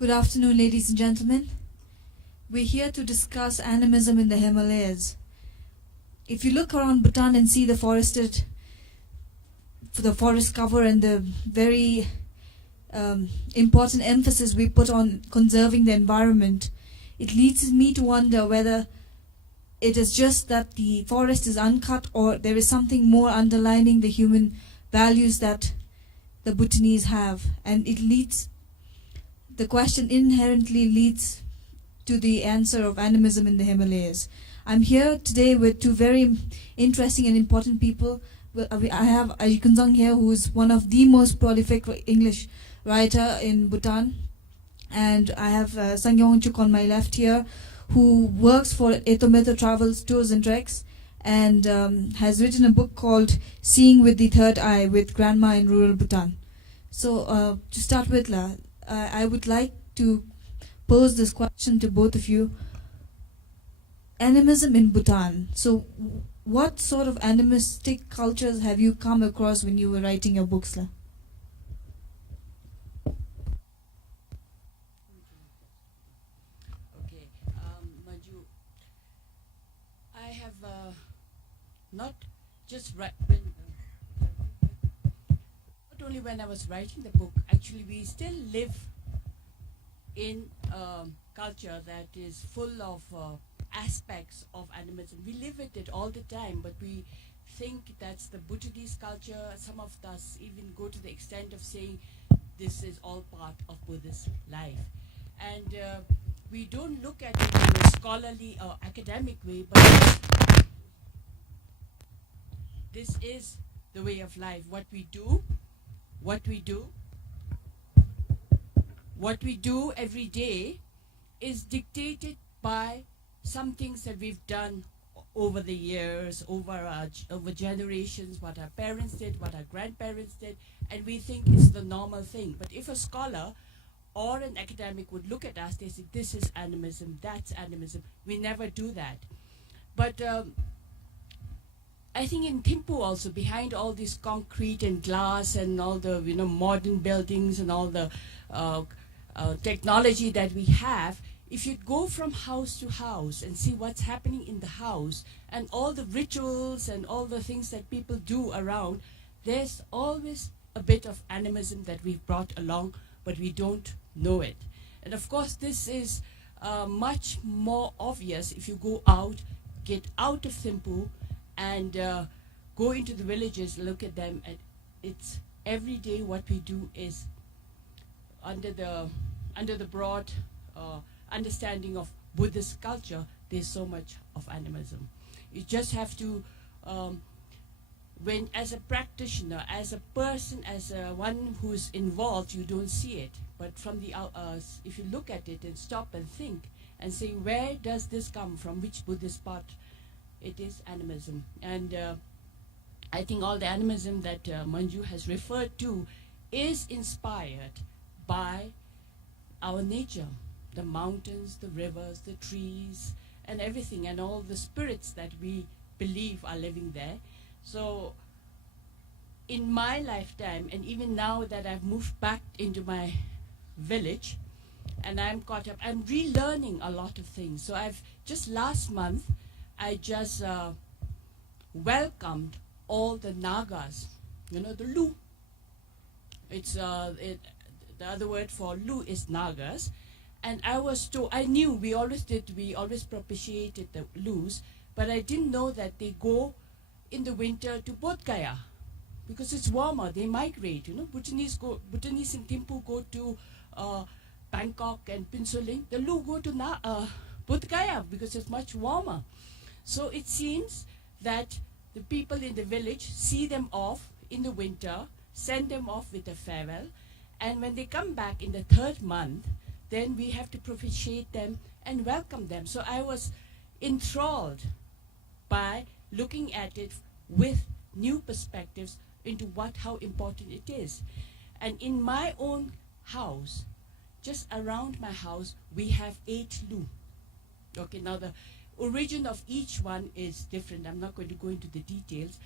Good afternoon, ladies and gentlemen. We're here to discuss animism in the Himalayas. If you look around Bhutan and see the forest cover and the very important emphasis we put on conserving the environment, it leads me to wonder whether it is just that the forest is uncut or there is something more underlining the human values that the Bhutanese have. And the question inherently leads to the answer of animism in the Himalayas. I'm here today with two very interesting and important people. I have Ajikunzang here, who is one of the most prolific English writer in Bhutan. And I have Sangyong Chuk on my left here, who works for Etometo Travels, Tours and Treks, and has written a book called Seeing with the Third Eye with Grandma in Rural Bhutan. So to start with, I would like to pose this question to both of you. Animism in Bhutan. So what sort of animistic cultures have you come across when you were writing your books? Okay, Manju, I have not just not only when I was writing the book, actually we still live in a culture that is full of aspects of animism. We live with it all the time, but we think that's the Bhutanese culture. Some of us even go to the extent of saying this is all part of Buddhist life. And we don't look at it in a scholarly or academic way, but this is the way of life. What we do every day is dictated by some things that we've done over the years, over generations, what our parents did, what our grandparents did, and we think it's the normal thing. But if a scholar or an academic would look at us, they say, this is animism, that's animism. We never do that. But I think in Thimphu also, behind all this concrete and glass and all the modern buildings and all the technology that we have, if you go from house to house and see what's happening in the house and all the rituals and all the things that people do around, there's always a bit of animism that we've brought along, but we don't know it. And of course, this is much more obvious if you go out, get out of Thimphu, and go into the villages, look at them, and it's every day what we do is under the broad understanding of Buddhist culture, there's so much of animism. You just have to, when as a practitioner, as a person, as one who's involved, you don't see it. But from the if you look at it and stop and think and say, where does this come from? Which Buddhist part? It is animism. And I think all the animism that Manju has referred to is inspired by our nature, the mountains, the rivers, the trees, and everything, and all the spirits that we believe are living there. So in my lifetime, and even now that I've moved back into my village and I'm caught up, I'm relearning a lot of things. So I've just last month, I just welcomed all the Nagas, you know, the Lu. It's the other word for Lu is Nagas. And I was told, I knew we always propitiated the Lus, but I didn't know that they go in the winter to Bodh Gaya because it's warmer. They migrate, you know. Bhutanese in Thimphu go to Bangkok and Pinsuling. The Lu go to Bodh Gaya because it's much warmer. So it seems that the people in the village see them off in the winter, send them off with a farewell, and when they come back in the 3rd month, then we have to propitiate them and welcome them. So I was enthralled by looking at it with new perspectives into how important it is. And in my own house, just around my house, we have 8 Lu. Okay, now the origin of each one is different. I'm not going to go into the details,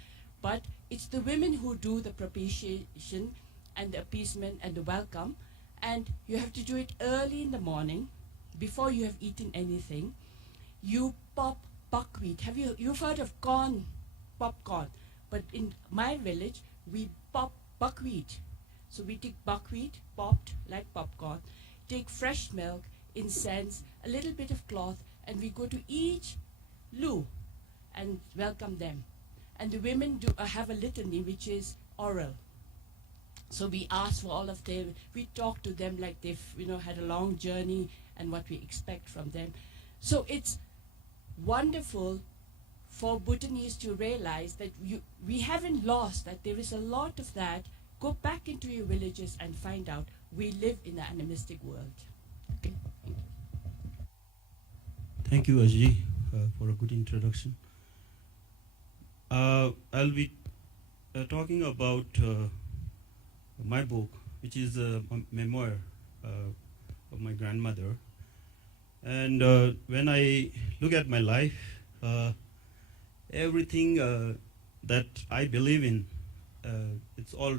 but it's the women who do the propitiation and the appeasement and the welcome. And you have to do it early in the morning, before you have eaten anything. You pop buckwheat. You've heard of popcorn? But in my village, we pop buckwheat. So we take buckwheat, popped like popcorn, take fresh milk, incense, a little bit of cloth, and we go to each Lu and welcome them. And the women have a litany which is oral. So we ask for all of them. We talk to them like they've, had a long journey and what we expect from them. So it's wonderful for Bhutanese to realize that we haven't lost, that there is a lot of that. Go back into your villages and find out we live in an animistic world. Okay. Thank you, Ajay, for a good introduction. I'll be talking about my book, which is a memoir of my grandmother. And when I look at my life, everything that I believe in, it's all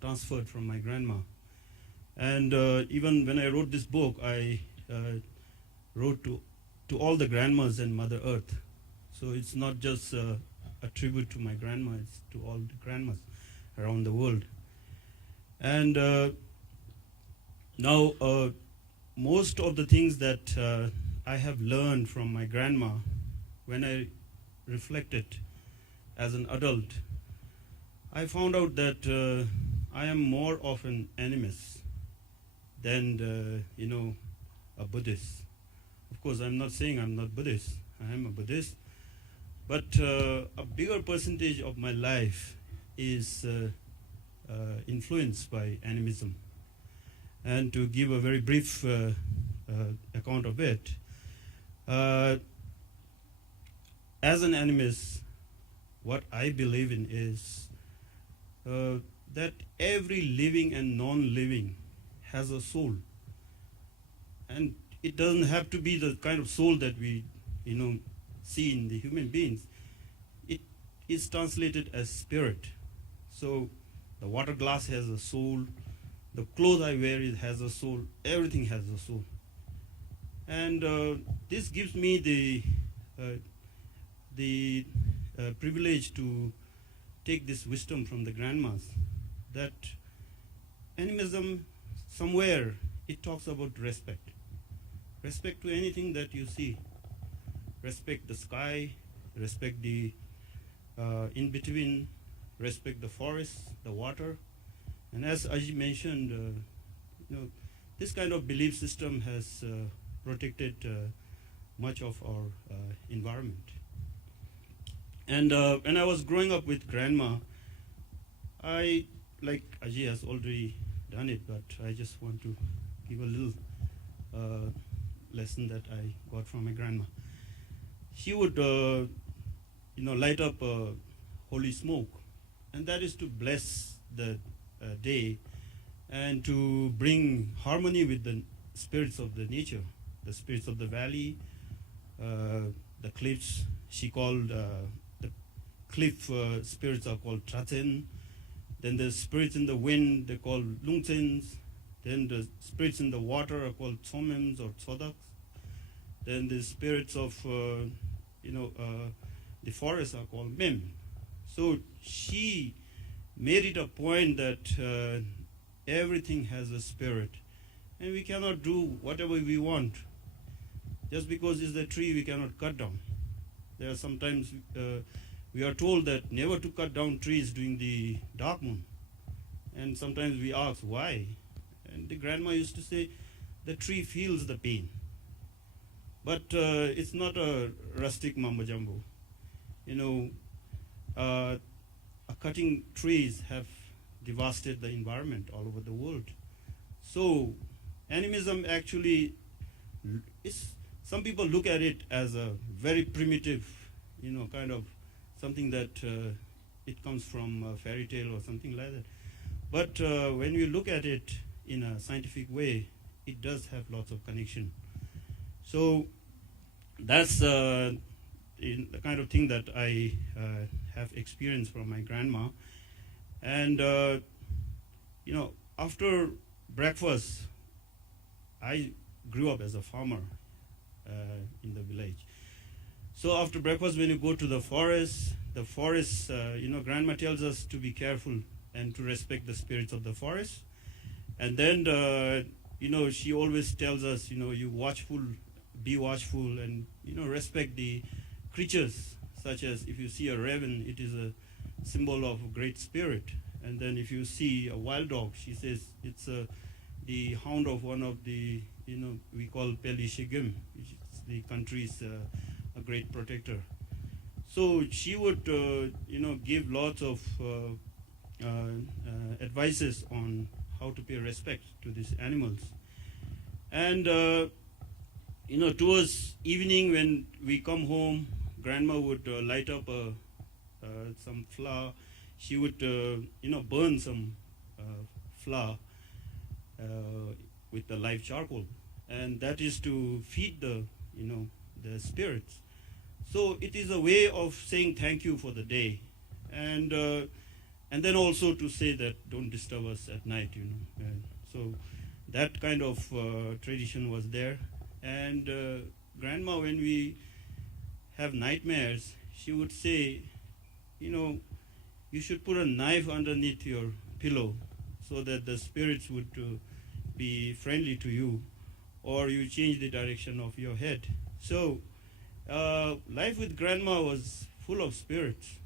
transferred from my grandma. And even when I wrote this book, I wrote to all the grandmas and Mother Earth. So it's not just a tribute to my grandma, it's to all the grandmas around the world. And now, most of the things that I have learned from my grandma, when I reflected as an adult, I found out that I am more of an animist than, a Buddhist. Of course, I'm not saying I'm not Buddhist. I am a Buddhist. But a bigger percentage of my life is influenced by animism. And to give a very brief account of it, as an animist, what I believe in is that every living and non-living has a soul. And it doesn't have to be the kind of soul that we, see in the human beings. It is translated as spirit. So the water glass has a soul, the clothes I wear has a soul, everything has a soul. And this gives me the privilege to take this wisdom from the grandmas, that animism, somewhere, it talks about respect. Respect to anything that you see. Respect the sky, respect the in-between, respect the forest, the water. And as Ajay mentioned, this kind of belief system has protected much of our environment. And when I was growing up with grandma, I, like Ajay has already done it, but I just want to give a little lesson that I got from my grandma. She would, light up holy smoke and that is to bless the day and to bring harmony with the spirits of the nature, the spirits of the valley, the cliffs. She called the cliff spirits are called Traten. Then the spirits in the wind, they're called Lungtens. Then the spirits in the water are called Tsomems or Tsodaks. Then the spirits of, the forest are called Mem. So she made it a point that everything has a spirit. And we cannot do whatever we want. Just because it's the tree, we cannot cut down. There are sometimes we are told that never to cut down trees during the dark moon. And sometimes we ask why. And the grandma used to say, the tree feels the pain. But it's not a rustic mambo jumbo. Cutting trees have devastated the environment all over the world. So animism actually, some people look at it as a very primitive, kind of something that it comes from a fairy tale or something like that. But when you look at it in a scientific way, it does have lots of connection. So that's the kind of thing that I have experienced from my grandma. And, after breakfast, I grew up as a farmer in the village. So after breakfast, when you go to the forest, grandma tells us to be careful and to respect the spirits of the forest. And then, she always tells us, you be watchful and, respect the creatures, such as if you see a raven, it is a symbol of a great spirit. And then if you see a wild dog, she says it's the hound of one of the, we call Peli Shigim, which is the country's a great protector. So she would, give lots of advices on how to pay respect to these animals. And, towards evening when we come home, grandma would light up some flour. She would, burn some flour with the live charcoal. And that is to feed the spirits. So it is a way of saying thank you for the day. And then also to say that don't disturb us at night, And so that kind of tradition was there. And grandma, when we have nightmares, she would say, you should put a knife underneath your pillow so that the spirits would be friendly to you, or you change the direction of your head. So life with grandma was full of spirits.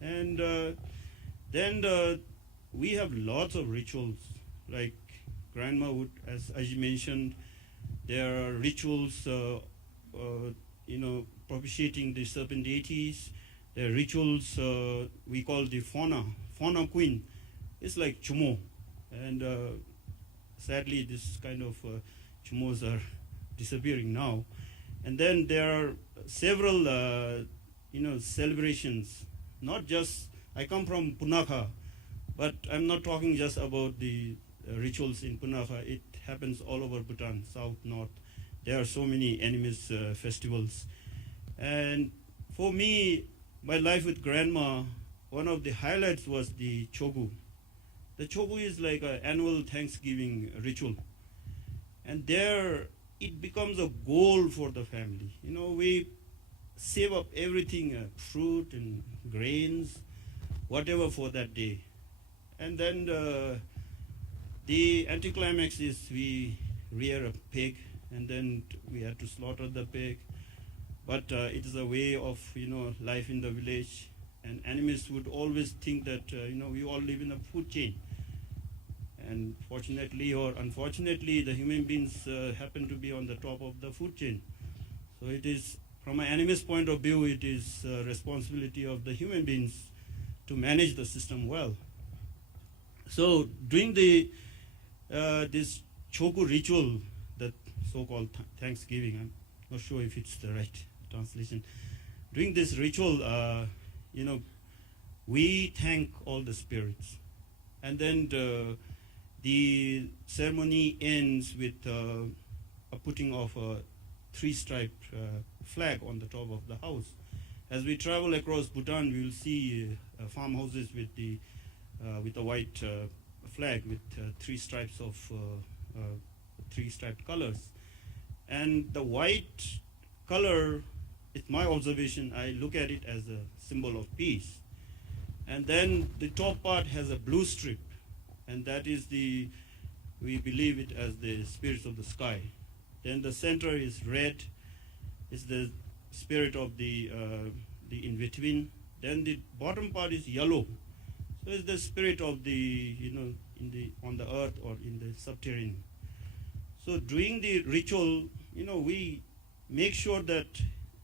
And then we have lots of rituals, like grandma would, as Aji mentioned, there are rituals, propitiating the serpent deities. There are rituals we call the fauna queen. It's like chumo. And sadly, this kind of chumos are disappearing now. And then there are several, celebrations. Not just, I come from Punakha, but I'm not talking just about the rituals in Punakha. It happens all over Bhutan, south, north. There are so many animist festivals. And for me, my life with grandma, one of the highlights was the chogu. The chogu is like an annual Thanksgiving ritual. And there, it becomes a goal for the family. We save up everything, fruit and grains, whatever for that day. And then the anticlimax is we rear a pig, and then we had to slaughter the pig. But it is a way of, life in the village. And animists would always think that, we all live in a food chain. And fortunately or unfortunately, the human beings happen to be on the top of the food chain. So it is, from an animist point of view, it is responsibility of the human beings to manage the system well. So during the this choku ritual, that so-called Thanksgiving, I'm not sure if it's the right translation. During this ritual, we thank all the spirits. And then the ceremony ends with a putting of a three-striped flag on the top of the house. As we travel across Bhutan, we will see farmhouses with the white flag with three stripes of three-striped colors. And the white color, it's my observation, I look at it as a symbol of peace. And then the top part has a blue strip, and that is we believe it as the spirits of the sky. Then the center is red, is the spirit of the in-between. Then the bottom part is yellow, so it's the spirit of the, on the earth or in the subterranean. So during the ritual, we make sure that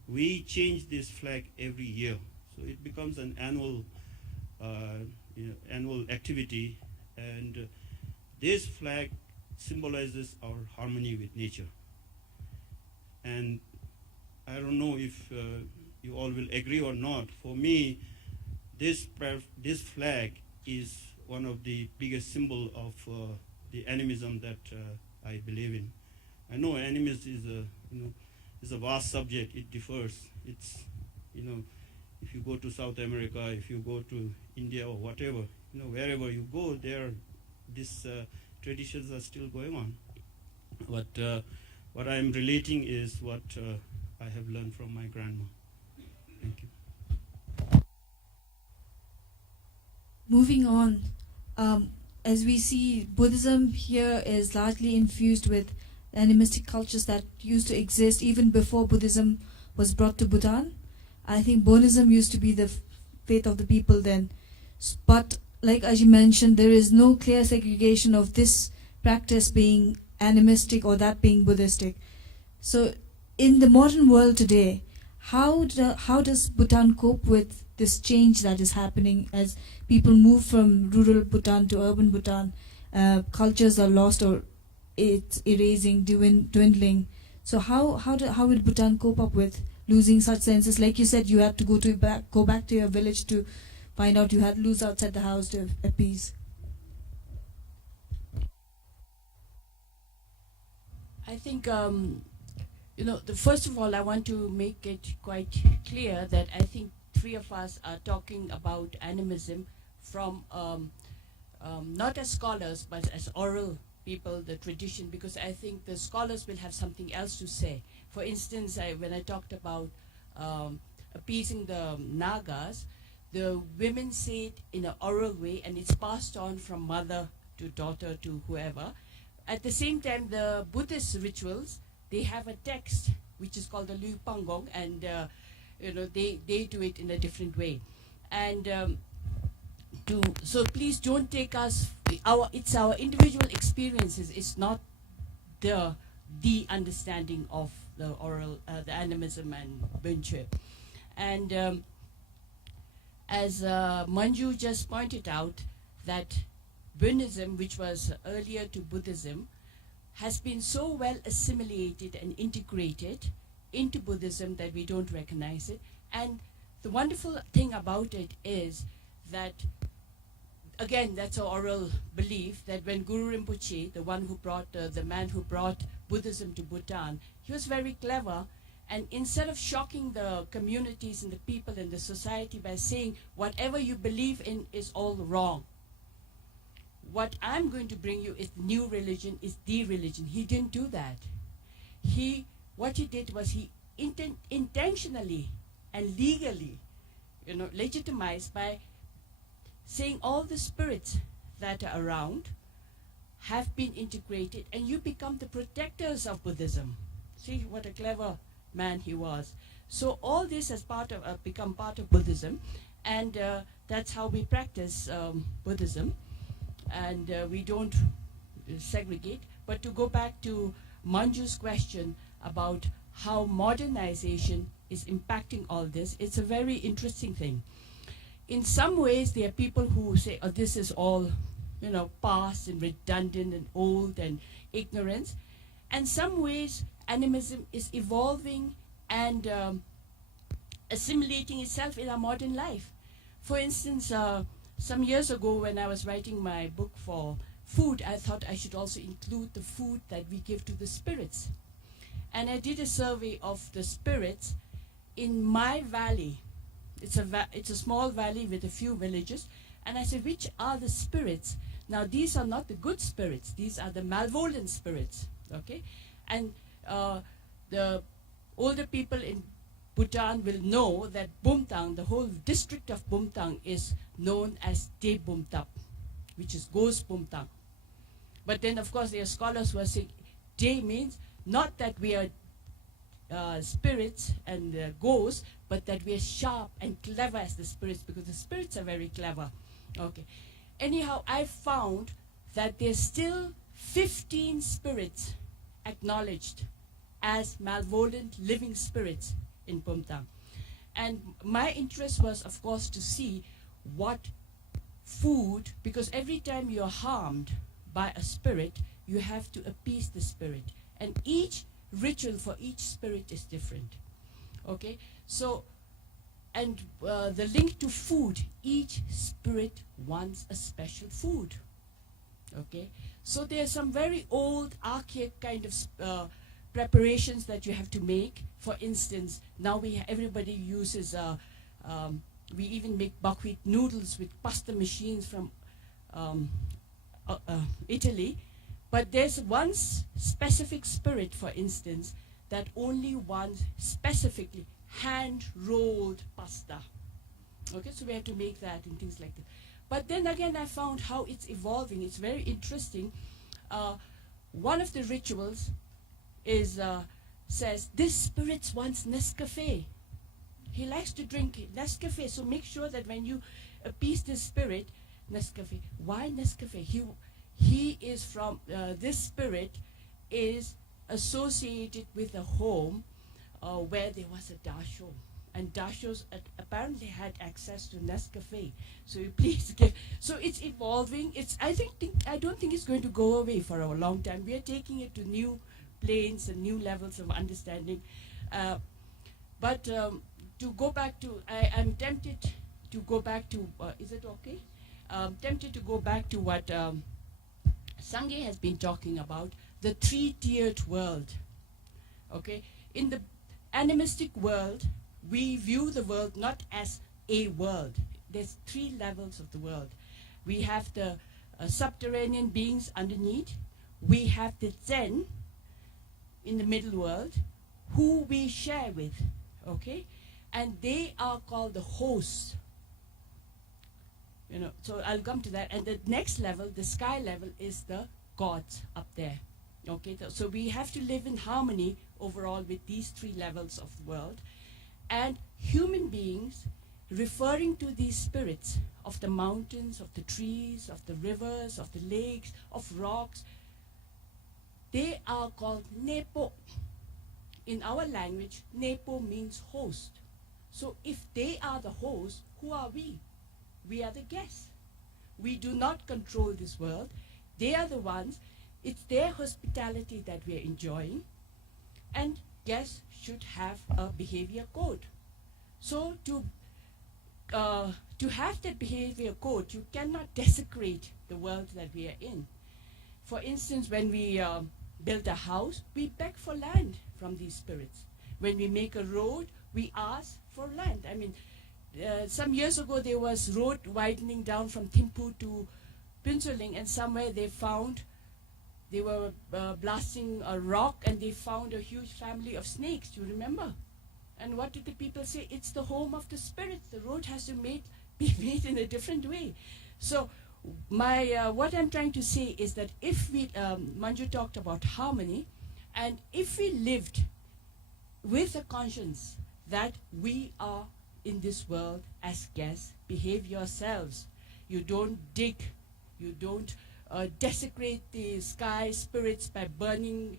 we change this flag every year. So it becomes an annual activity, and this flag symbolizes our harmony with nature. And I don't know if you all will agree or not. For me, this flag is one of the biggest symbol of the animism that I believe in. I know animism is a vast subject. It differs. It's if you go to South America, if you go to India or whatever, wherever you go, these traditions are still going on. But what I am relating is what I have learned from my grandma. Thank you. Moving on, as we see, Buddhism here is largely infused with animistic cultures that used to exist even before Buddhism was brought to Bhutan. I think Bonism used to be the faith of the people then. But like as you mentioned, there is no clear segregation of this practice being animistic or that being Buddhistic. So in the modern world today, how does Bhutan cope with this change that is happening as people move from rural Bhutan to urban Bhutan? Cultures are lost or it's erasing, dwindling. So how will Bhutan cope up with losing such senses? Like you said, you had to go back to your village to find out you had to lose outside the house to appease. I think, first of all, I want to make it quite clear that I think three of us are talking about animism from not as scholars, but as oral people, the tradition, because I think the scholars will have something else to say. For instance, when I talked about appeasing the Nagas, the women say it in an oral way, and it's passed on from mother to daughter to whoever. At the same time, the Buddhist rituals, they have a text which is called the Lu Pangong, and they do it in a different way. And so please don't take us. It's our individual experiences. It's not the understanding of the oral, the animism and Bunche. And as Manju just pointed out, that Buddhism, which was earlier to Buddhism, has been so well assimilated and integrated into Buddhism that we don't recognize it. And the wonderful thing about it is that, again, that's an oral belief, that when Guru Rinpoche, the one who brought, the man who brought Buddhism to Bhutan, he was very clever. And instead of shocking the communities and the people and the society by saying, whatever you believe in is all wrong, what I'm going to bring you is new religion, is the religion. He didn't do that. What he did was he intentionally and legally, legitimized by saying all the spirits that are around have been integrated, and you become the protectors of Buddhism. See what a clever man he was. So all this has become part of Buddhism, and that's how we practice Buddhism. And we don't segregate. But to go back to Manju's question about how modernization is impacting all this, it's a very interesting thing. In some ways, there are people who say, oh, this is all, past and redundant and old and ignorance. And some ways, animism is evolving and assimilating itself in our modern life. For instance, some years ago when I was writing my book for food, I thought I should also include the food that we give to the spirits. And I did a survey of the spirits in my valley. It's a small valley with a few villages. And I said, which are the spirits? Now, these are not the good spirits. These are the malevolent spirits, okay? And the older people in Bhutan will know that Bumtang, the whole district of Bumtang, is known as De Bumtap, which is Ghost Bumtang. But then, of course, there are scholars who are saying De means not that we are spirits and ghosts, but that we are sharp and clever as the spirits, because the spirits are very clever. Okay. Anyhow, I found that there's still 15 spirits acknowledged as malevolent living spirits in Bumtang. And my interest was, of course, to see what food, because every time you're harmed by a spirit, you have to appease the spirit. And each ritual for each spirit is different. Okay? So, and the link to food, each spirit wants a special food. Okay? So there are some very old, archaic kind of preparations that you have to make. For instance, now everybody uses, we even make buckwheat noodles with pasta machines from Italy. But there's one specific spirit, for instance, that only wants specifically hand-rolled pasta. Okay, so we have to make that and things like that. But then again, I found how it's evolving. It's very interesting. One of the rituals is says, this spirit wants Nescafe. He likes to drink Nescafe, so make sure that when you appease this spirit, Nescafe. Why Nescafe? He is from, this spirit is associated with a home where there was a dasho. And dashos apparently had access to Nescafe. So you please give. So it's evolving. I don't think it's going to go away for a long time. We are taking it to new planes and new levels of understanding. But to go back to, I'm tempted to go back to, is it okay? Tempted to go back to what Sangye has been talking about, the three-tiered world. Okay? In the animistic world, we view the world not as a world. There's three levels of the world. We have the subterranean beings underneath. We have the Zen in the middle world, who we share with. Okay? And they are called the hosts. You know, so I'll come to that. And the next level, the sky level, is the gods up there. Okay, so we have to live in harmony overall with these three levels of the world. And human beings, referring to these spirits of the mountains, of the trees, of the rivers, of the lakes, of rocks, they are called Nepo. In our language, Nepo means host. So if they are the host, who are we? We are the guests. We do not control this world. They are the ones. It's their hospitality that we are enjoying. And guests should have a behavior code. So to have that behavior code, you cannot desecrate the world that we are in. For instance, when we build a house, we beg for land from these spirits. When we make a road, we ask for land. I mean, some years ago there was road widening down from Thimphu to Pinsuling, and somewhere they were blasting a rock, and they found a huge family of snakes. Do you remember? And what did the people say? It's the home of the spirits. The road has to be made in a different way. So what I'm trying to say is that if we, Manju talked about harmony, and if we lived with a conscience that we are in this world as guests, behave yourselves. You don't dig, you don't desecrate the sky spirits by burning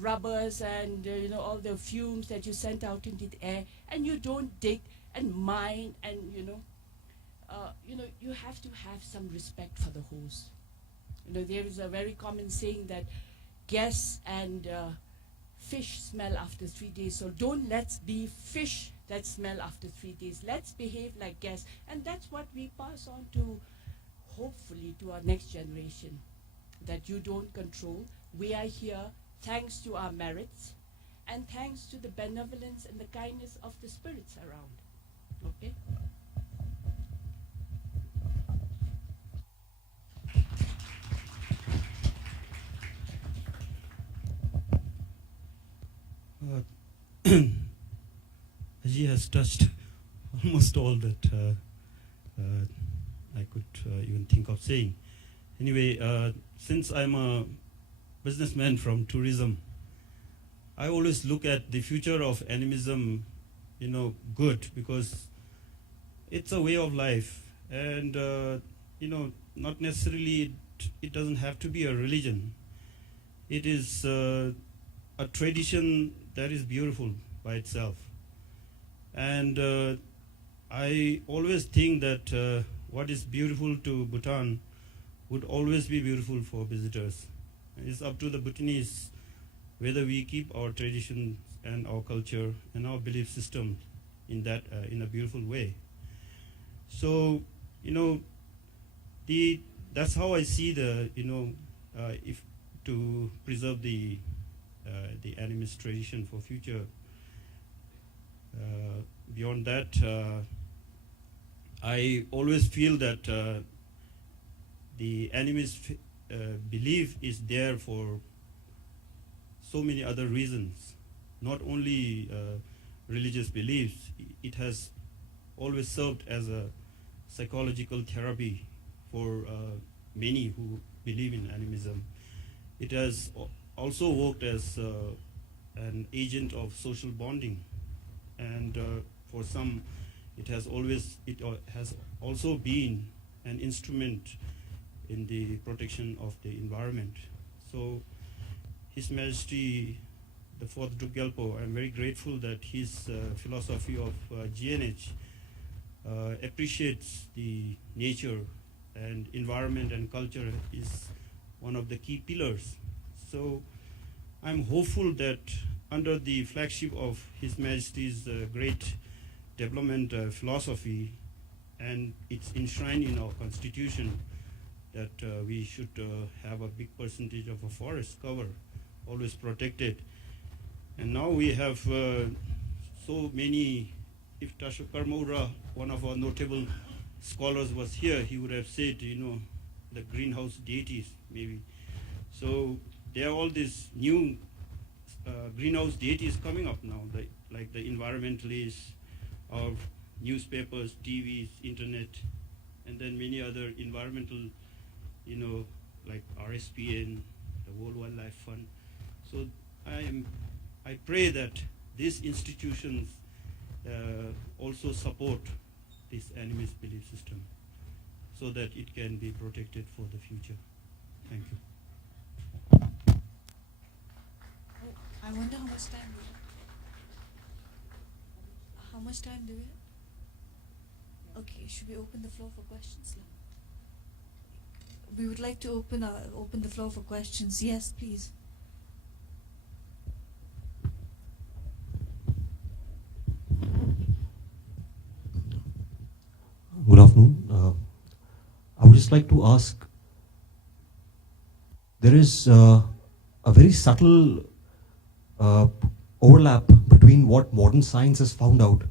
rubbers and all the fumes that you sent out into the air, and you don't dig and mine, and you have to have some respect for the host. There is a very common saying that guests and fish smell after 3 days, so don't let's be fish that smell after 3 days. Let's behave like guests. And that's what we pass on to, hopefully, to our next generation. That you don't control. We are here thanks to our merits and thanks to the benevolence and the kindness of the spirits around. Okay? He has touched almost all that I could even think of saying. Anyway, since I'm a businessman from tourism, I always look at the future of animism, good, because it's a way of life, and not necessarily it doesn't have to be a religion. It is a tradition that is beautiful by itself. And I always think that what is beautiful to Bhutan would always be beautiful for visitors. It's up to the Bhutanese whether we keep our traditions and our culture and our belief system in that in a beautiful way. So, that's how I see the if to preserve the animist tradition for future. Beyond that, I always feel that the animist belief is there for so many other reasons, not only religious beliefs. It has always served as a psychological therapy for many who believe in animism. It has also worked as an agent of social bonding, and for some, it has also been an instrument in the protection of the environment. So, His Majesty the Fourth Druk Gyalpo, I'm very grateful that his philosophy of GNH appreciates the nature and environment and culture is one of the key pillars. So I'm hopeful that under the flagship of His Majesty's great development philosophy, and it's enshrined in our constitution that we should have a big percentage of a forest cover, always protected. And now we have so many. If Tashi Karmaura, one of our notable scholars, was here, he would have said, the greenhouse deities, maybe. So there are all these new greenhouse deities coming up now, like the environmentalists, or newspapers, TVs, internet, and then many other environmental, like RSPN, the World Wildlife Fund. So I pray that these institutions also support this animist belief system so that it can be protected for the future. Thank you. I wonder how much time we have. How much time do we have? Okay, should we open the floor for questions now? We would like to open the floor for questions. Yes, please. Good afternoon. I would just like to ask, there is a very subtle overlap between what modern science has found out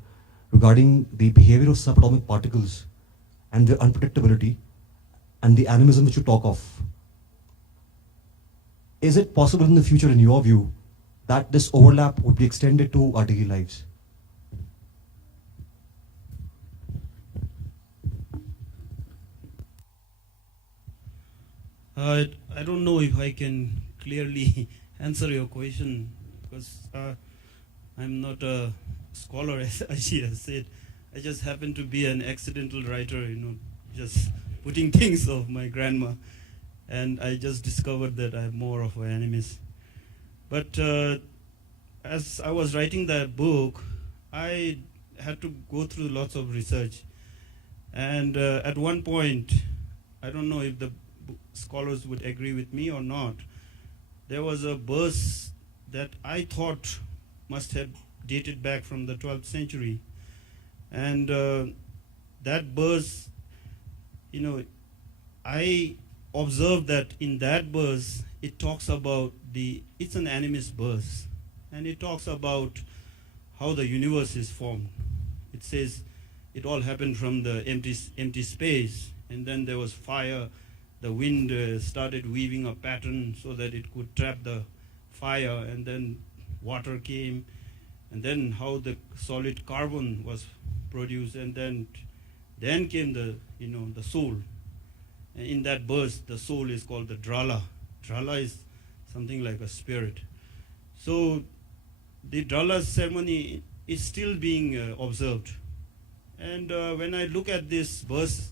regarding the behavior of subatomic particles and their unpredictability and the animism which you talk of. Is it possible in the future, in your view, that this overlap would be extended to our daily lives? I don't know if I can clearly answer your question because I'm not a scholar, as she has said. I just happen to be an accidental writer, just putting things of my grandma. And I just discovered that I'm more of an animist. But as I was writing that book, I had to go through lots of research. And at one point, I don't know if the scholars would agree with me or not, there was a verse that I thought must have dated back from the 12th century. And that verse, I observed that in that verse, it talks about it's an animist verse, and it talks about how the universe is formed. It says it all happened from the empty space, and then there was fire. The wind started weaving a pattern so that it could trap the fire, and then water came, and then how the solid carbon was produced, and then came the soul. And in that verse, the soul is called the Drala. Drala is something like a spirit. So the Drala ceremony is still being observed. And when I look at this verse,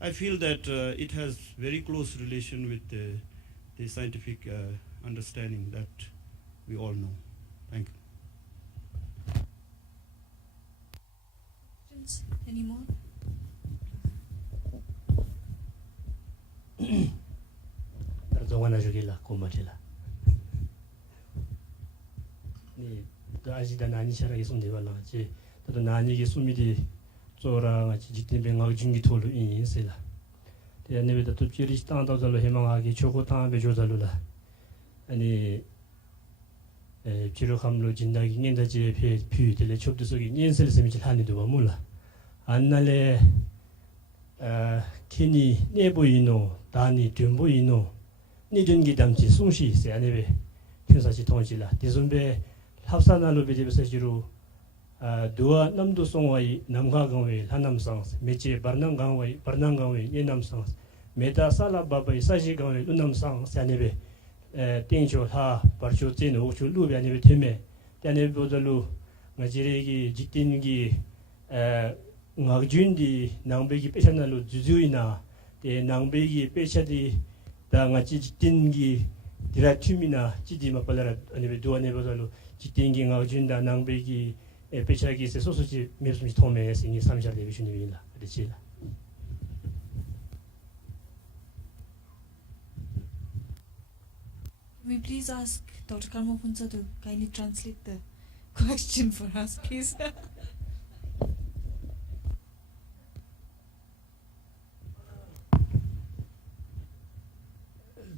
I feel that it has very close relation with the scientific understanding that we all know. Thank you. Questions? Any more? Perdoana jogila komatila. Ni to ajida nani shara gi sumde wala je to nani gi sumidi zora nga jitin be nga jingi tolu in sela. Te ne be to chiri sta da zalo hemanga gi chogo ta be jozalo la. Ani chiro khamlo jindagi nginda je phe phu tele chobdu sogi niensel semich hanido ba mula. Annale kini nebuino dani tumbuino 니든기 담지 숭시 있어요. 아니베 현사시 통지라 디존베 합산나로 베제베서지로 두아 남도 송와이 남가강웨 한남상 메지 바르낭강웨 바르낭강웨 예남상 메다살라 바바이 사시강웨 운남상 사네베 땡조 하 바르쇼진 오추 루베 아니베 테메 때네 보절루 나지레기 지틴기 ngakjun디 낭베기 빼샤나로 주주이나 데 낭베기 빼샤디 다 지tingi 디라툼이나 지디마 발라 아니베 두안에 보달로 지tingi ngakjun다 낭베기 빼샤기 소소지 메스미 토메스 이 삼샤 데비슈니라 그렇지라. Can we please ask Dr. Karmapunsa to kindly translate the question for us, please?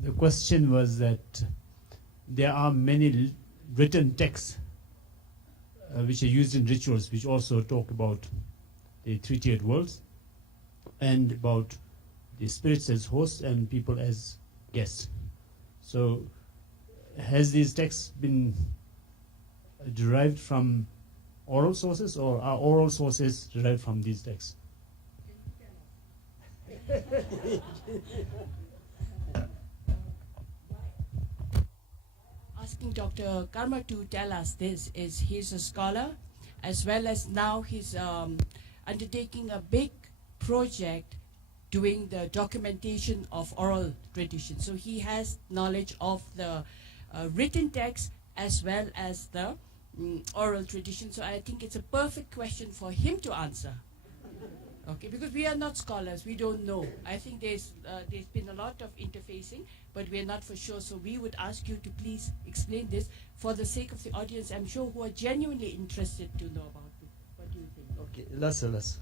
The question was that there are many written texts which are used in rituals, which also talk about the three-tiered worlds and about the spirits as hosts and people as guests. So, has these texts been derived from oral sources, or are oral sources derived from these texts? Asking Dr. Karma to tell us this is he's a scholar, as well as now he's undertaking a big project doing the documentation of oral tradition. So he has knowledge of the written text as well as the oral tradition. So I think it's a perfect question for him to answer. Okay, because we are not scholars, we don't know. I think there's been a lot of interfacing, but we're not for sure. So we would ask you to please explain this for the sake of the audience, I'm sure, who are genuinely interested to know about it. What do you think? Okay, let's.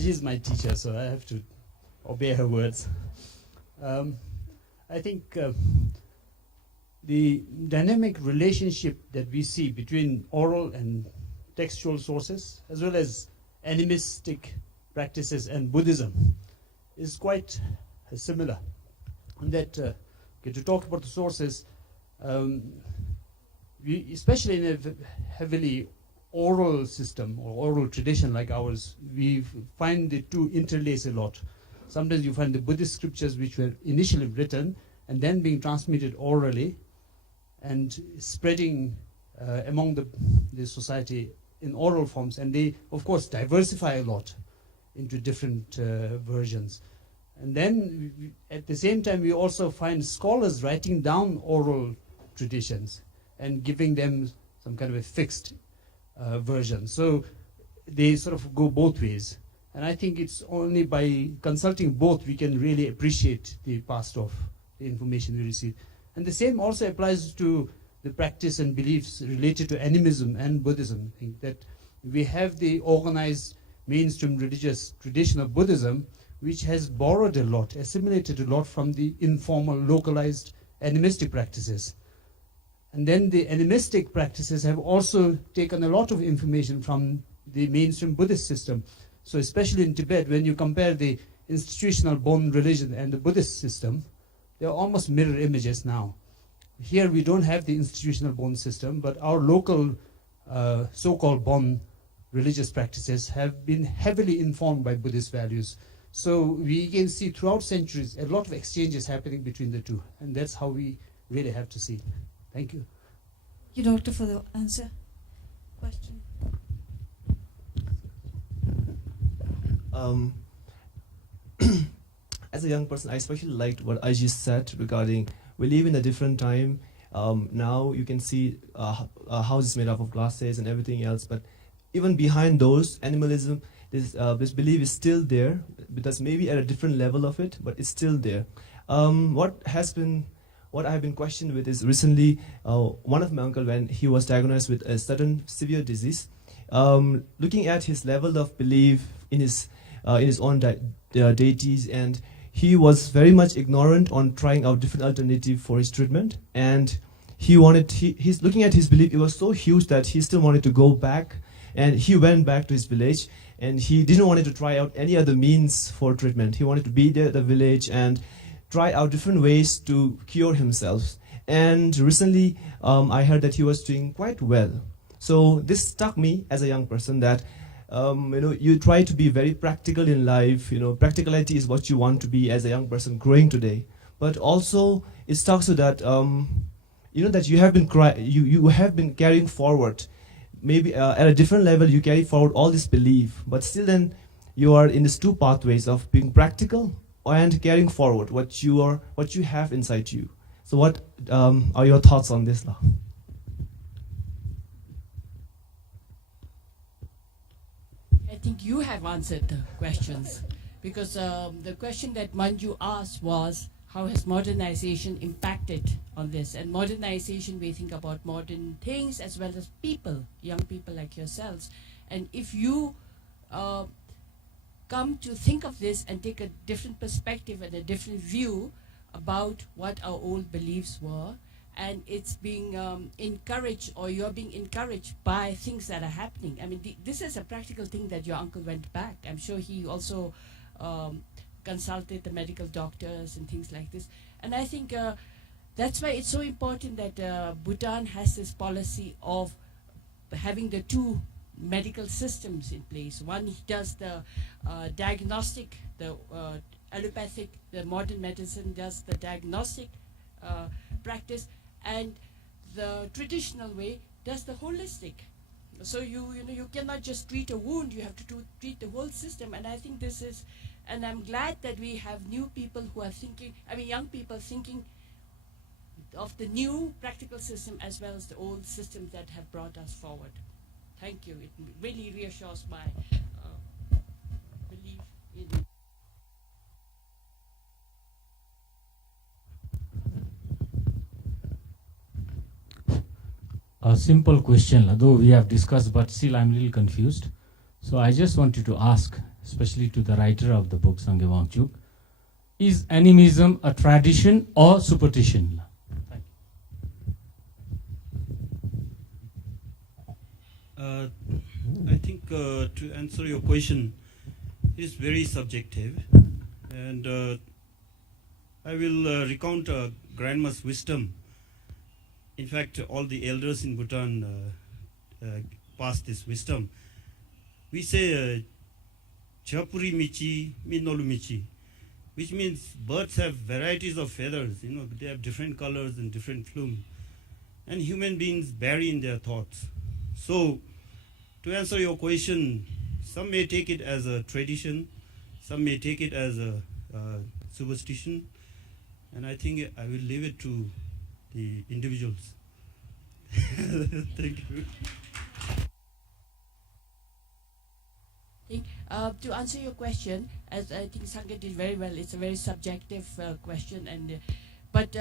She is my teacher, so I have to obey her words. I think the dynamic relationship that we see between oral and textual sources, as well as animistic practices and Buddhism, is quite similar. And that, to talk about the sources, we, especially in a heavily oral system or oral tradition like ours, we find the two interlace a lot. Sometimes you find the Buddhist scriptures which were initially written and then being transmitted orally and spreading among the society in oral forms, and they of course diversify a lot into different versions. And then at the same time we also find scholars writing down oral traditions and giving them some kind of a fixed version. So they sort of go both ways. And I think it's only by consulting both we can really appreciate the past of the information we receive. And the same also applies to the practice and beliefs related to animism and Buddhism. I think that we have the organized mainstream religious tradition of Buddhism, which has borrowed a lot, assimilated a lot from the informal, localized animistic practices. And then the animistic practices have also taken a lot of information from the mainstream Buddhist system. So especially in Tibet, when you compare the institutional Bon religion and the Buddhist system, they are almost mirror images now. Here we don't have the institutional Bon system, but our local so-called Bon religious practices have been heavily informed by Buddhist values. So we can see throughout centuries a lot of exchanges happening between the two, and that's how we really have to see. Thank you. Thank you, Doctor, for the answer. Question. As a young person, I especially liked what Ajit said regarding we live in a different time. Now you can see houses made up of glasses and everything else, but even behind those, animalism, this belief is still there, because maybe at a different level of it, but it's still there. What I have been questioned with is recently one of my uncle, when he was diagnosed with a certain severe disease, looking at his level of belief in his own deities, and he was very much ignorant on trying out different alternative for his treatment, and he's looking at his belief, it was so huge that he still wanted to go back, and he went back to his village, and he didn't want to try out any other means for treatment. He wanted to be there at the village and try out different ways to cure himself. And recently, I heard that he was doing quite well. So this struck me as a young person that you try to be very practical in life. Practicality is what you want to be as a young person growing today. But also, it talks to that that you have been carrying forward. Maybe at a different level, you carry forward all this belief, but still then you are in these two pathways of being practical and carrying forward what you have inside you. So what are your thoughts on this now? I think you have answered the questions, because the question that Manju asked was, how has modernization impacted on this? And modernization, we think about modern things as well as people, young people like yourselves. And if you come to think of this and take a different perspective and a different view about what our old beliefs were, and it's being encouraged, or you're being encouraged by things that are happening. I mean, this is a practical thing that your uncle went back. I'm sure he also consulted the medical doctors and things like this. And I think that's why it's so important that Bhutan has this policy of having the two medical systems in place. One does the diagnostic, the allopathic, the modern medicine does the diagnostic practice, and the traditional way does the holistic. So you cannot just treat a wound, you have to treat the whole system. And I think this is, and I'm glad that we have new people who are thinking, young people thinking of the new practical system as well as the old systems that have brought us forward. Thank you. It really reassures my belief in. A simple question, though we have discussed, but still I'm a little confused. So I just wanted to ask, especially to the writer of the book, Sangye Wangchuk, is animism a tradition or superstition? I think to answer your question is very subjective, and I will recount Grandma's wisdom. In fact, all the elders in Bhutan passed this wisdom. We say Chapuri Michi, Minolu Michi, which means birds have varieties of feathers, they have different colors and different plumes. And human beings vary in their thoughts. So, to answer your question, some may take it as a tradition, some may take it as a superstition, and I think I will leave it to the individuals. Thank you. To answer your question, as I think Sangha did very well, it's a very subjective question, and but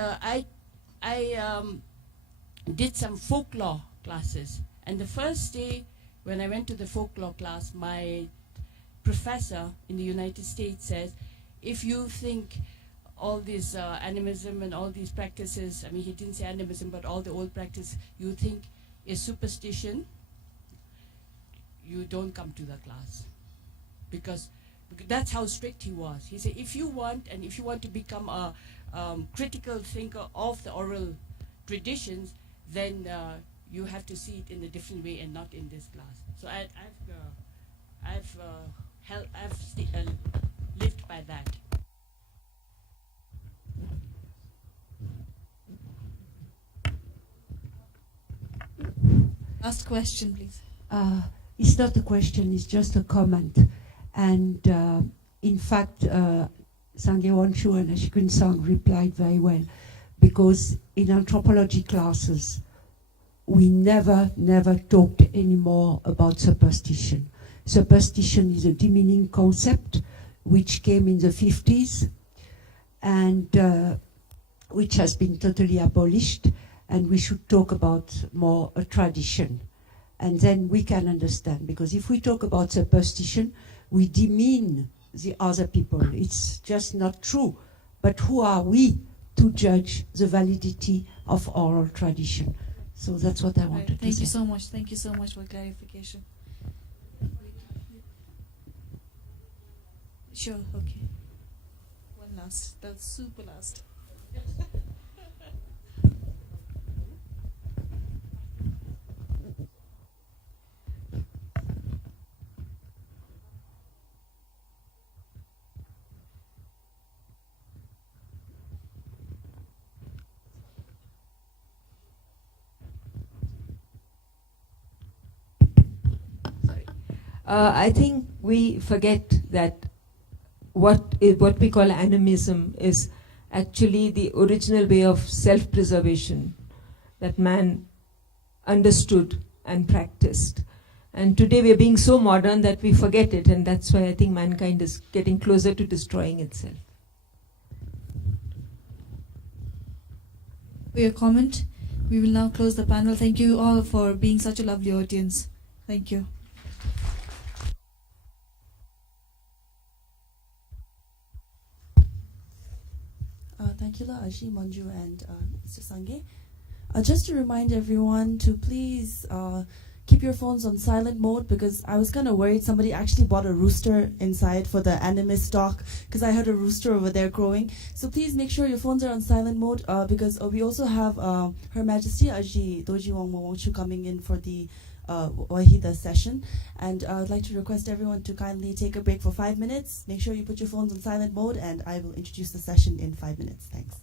did some folklore classes. And the first day when I went to the folklore class, my professor in the United States says, if you think all this animism and all these practices, I mean, he didn't say animism, but all the old practice you think is superstition, you don't come to the class. Because that's how strict he was. He said, if you want to become a critical thinker of the oral traditions, then you have to see it in a different way and not in this class. So I've lived by that. Last question, please. It's not a question, it's just a comment. And in fact, Sangye Wanshu and Ashikun Sang replied very well, because in anthropology classes, we never talked anymore about superstition. Superstition is a demeaning concept which came in the 50s and which has been totally abolished, and we should talk about more a tradition. And then we can understand, because if we talk about superstition, we demean the other people. It's just not true. But who are we to judge the validity of oral tradition? So that's what I wanted to say. Thank you so much. Thank you so much for clarification. Sure, okay. One last. That's super last. I think we forget that what we call animism is actually the original way of self-preservation that man understood and practiced. And today we are being so modern that we forget it, and that's why I think mankind is getting closer to destroying itself. For your comment, we will now close the panel. Thank you all for being such a lovely audience. Thank you. Thank you, Ashi, Manju, and Mr. Sangye. Just to remind everyone to please keep your phones on silent mode, because I was kind of worried somebody actually bought a rooster inside for the animist talk, because I heard a rooster over there crowing. So please make sure your phones are on silent mode, because we also have Her Majesty Aji Doji Wangmochu coming in for the Wahida session. And I'd like to request everyone to kindly take a break for 5 minutes. Make sure you put your phones on silent mode, and I will introduce the session in 5 minutes. Thanks.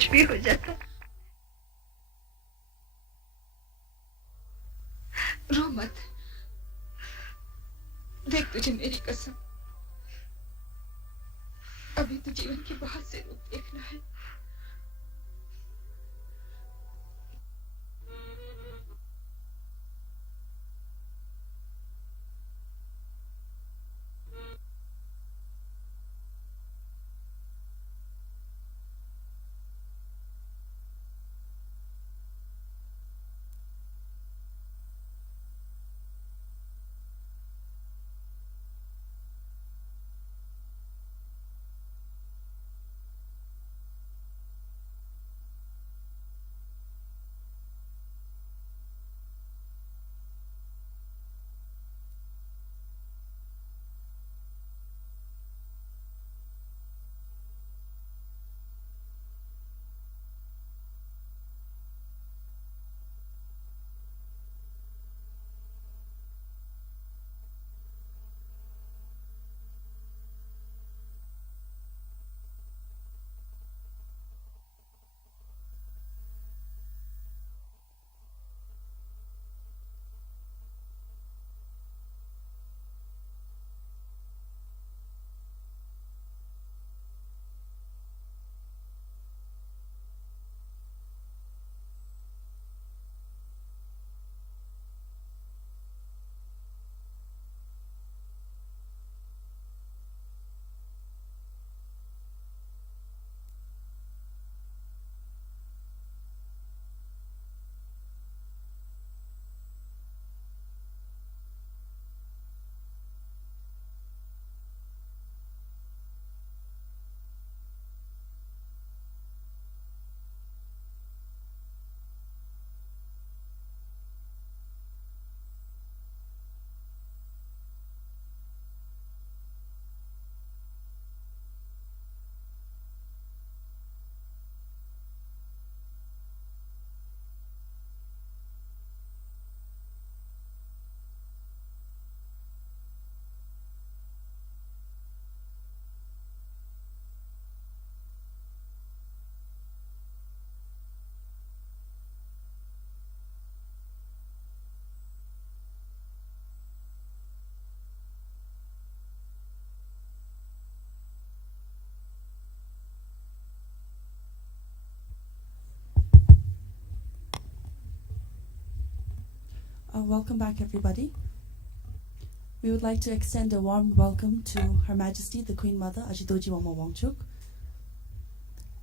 कुछ भी हो जाता। रो मत, देख तुझे मेरी कसम, अभी तो जीवन के बहुत से रूप देखना है। Welcome back, everybody. We would like to extend a warm welcome to Her Majesty the Queen Mother, Ajidoji Wama Wangchuk.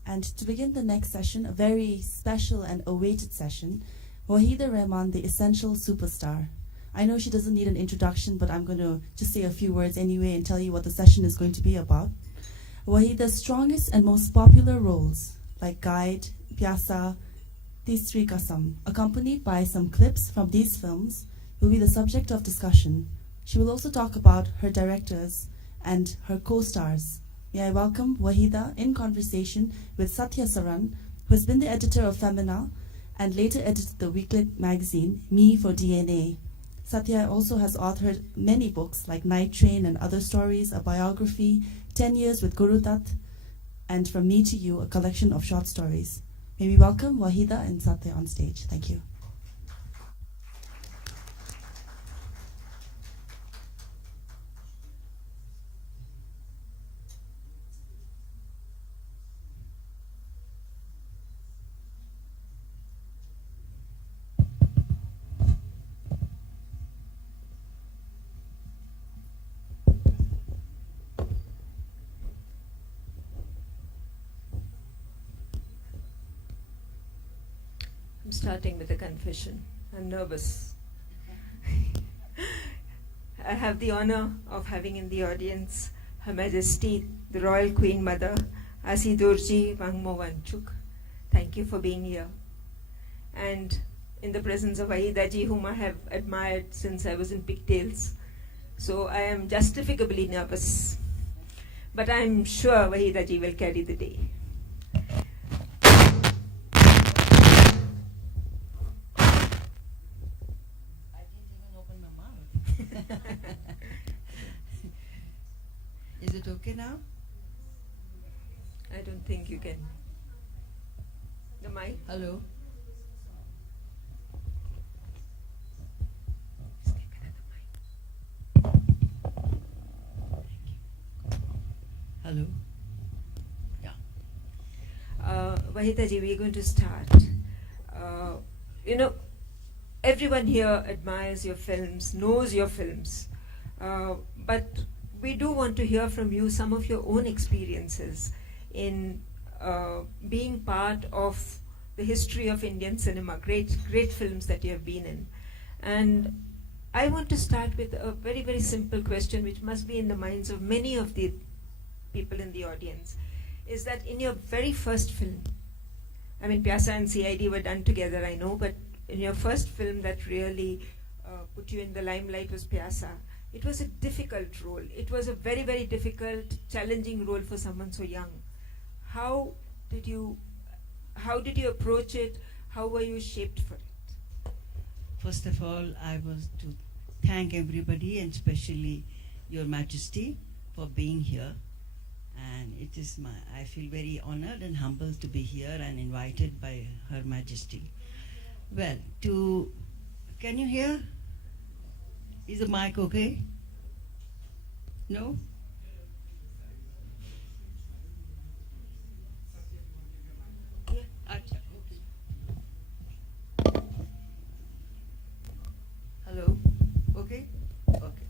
And to begin the next session, a very special and awaited session, Wahida Rehman, the essential superstar. I know she doesn't need an introduction, but I'm going to just say a few words anyway and tell you what the session is going to be about. Wahida's strongest and most popular roles, like Guide, Pyasa, Tisri Kasam, accompanied by some clips from these films, will be the subject of discussion. She will also talk about her directors and her co-stars. May I welcome Wahida in conversation with Satya Saran, who has been the editor of Femina and later edited the weekly magazine Me for DNA. Satya also has authored many books like Night Train and Other Stories, a biography, 10 Years with Guru Dutt, and From Me to You, a collection of short stories. May we welcome Wahida and Satya on stage. Thank you. I'm starting with a confession. I'm nervous. I have the honor of having in the audience Her Majesty, the Royal Queen Mother, Asidurji Wangmo Wangchuk. Thank you for being here. And in the presence of Wahida ji, whom I have admired since I was in pigtails. So I am justifiably nervous. But I'm sure Wahida ji will carry the day. Is it okay now? I don't think you can. mic. Hello. Hello. Vahita ji, we're going to start. You know, everyone here admires your films, knows your films, but we do want to hear from you some of your own experiences in being part of the history of Indian cinema, great films that you have been in. And I want to start with a very, very simple question which must be in the minds of many of the people in the audience, is that in your very first film, I mean, Pyasa and CID were done together, I know, but in your first film that really put you in the limelight was Pyasa. It was a difficult role. It was a very, very difficult, challenging role for someone so young. How did you approach it? How were you shaped for it? First of all, I was to thank everybody and especially Your Majesty for being here. And it is I feel very honored and humbled to be here and invited by Her Majesty. Well, can you hear? Is the mic okay? No? Yeah, okay. Hello? Okay? Okay.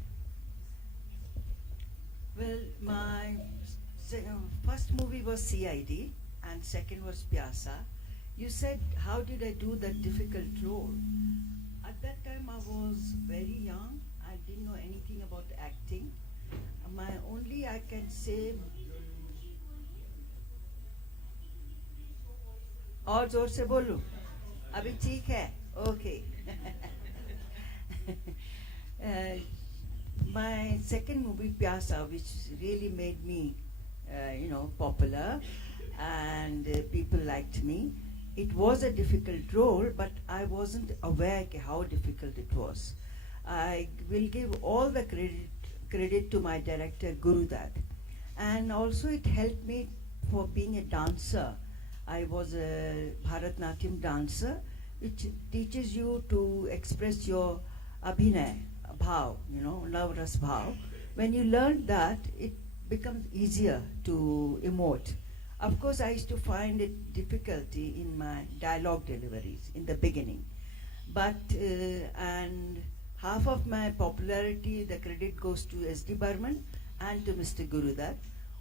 Well, my first movie was CID and second was Pyasa. You said, how did I do that difficult role? At that time I was very young. I didn't know anything about acting. I can say और जोर से बोलूं अभी ठीक है okay. My second movie Pyasa, which really made me popular and people liked me. It was a difficult role, but I wasn't aware how difficult it was. I will give all the credit to my director Gurudat, and also it helped me for being a dancer. I was a Bharatnatyam dancer, which teaches you to express your abhinay, bhav, love ras bhav. When you learn that, it becomes easier to emote. Of course, I used to find it difficulty in my dialogue deliveries in the beginning, but and half of my popularity, the credit goes to S.D. Burman and to Mr. Gurudat.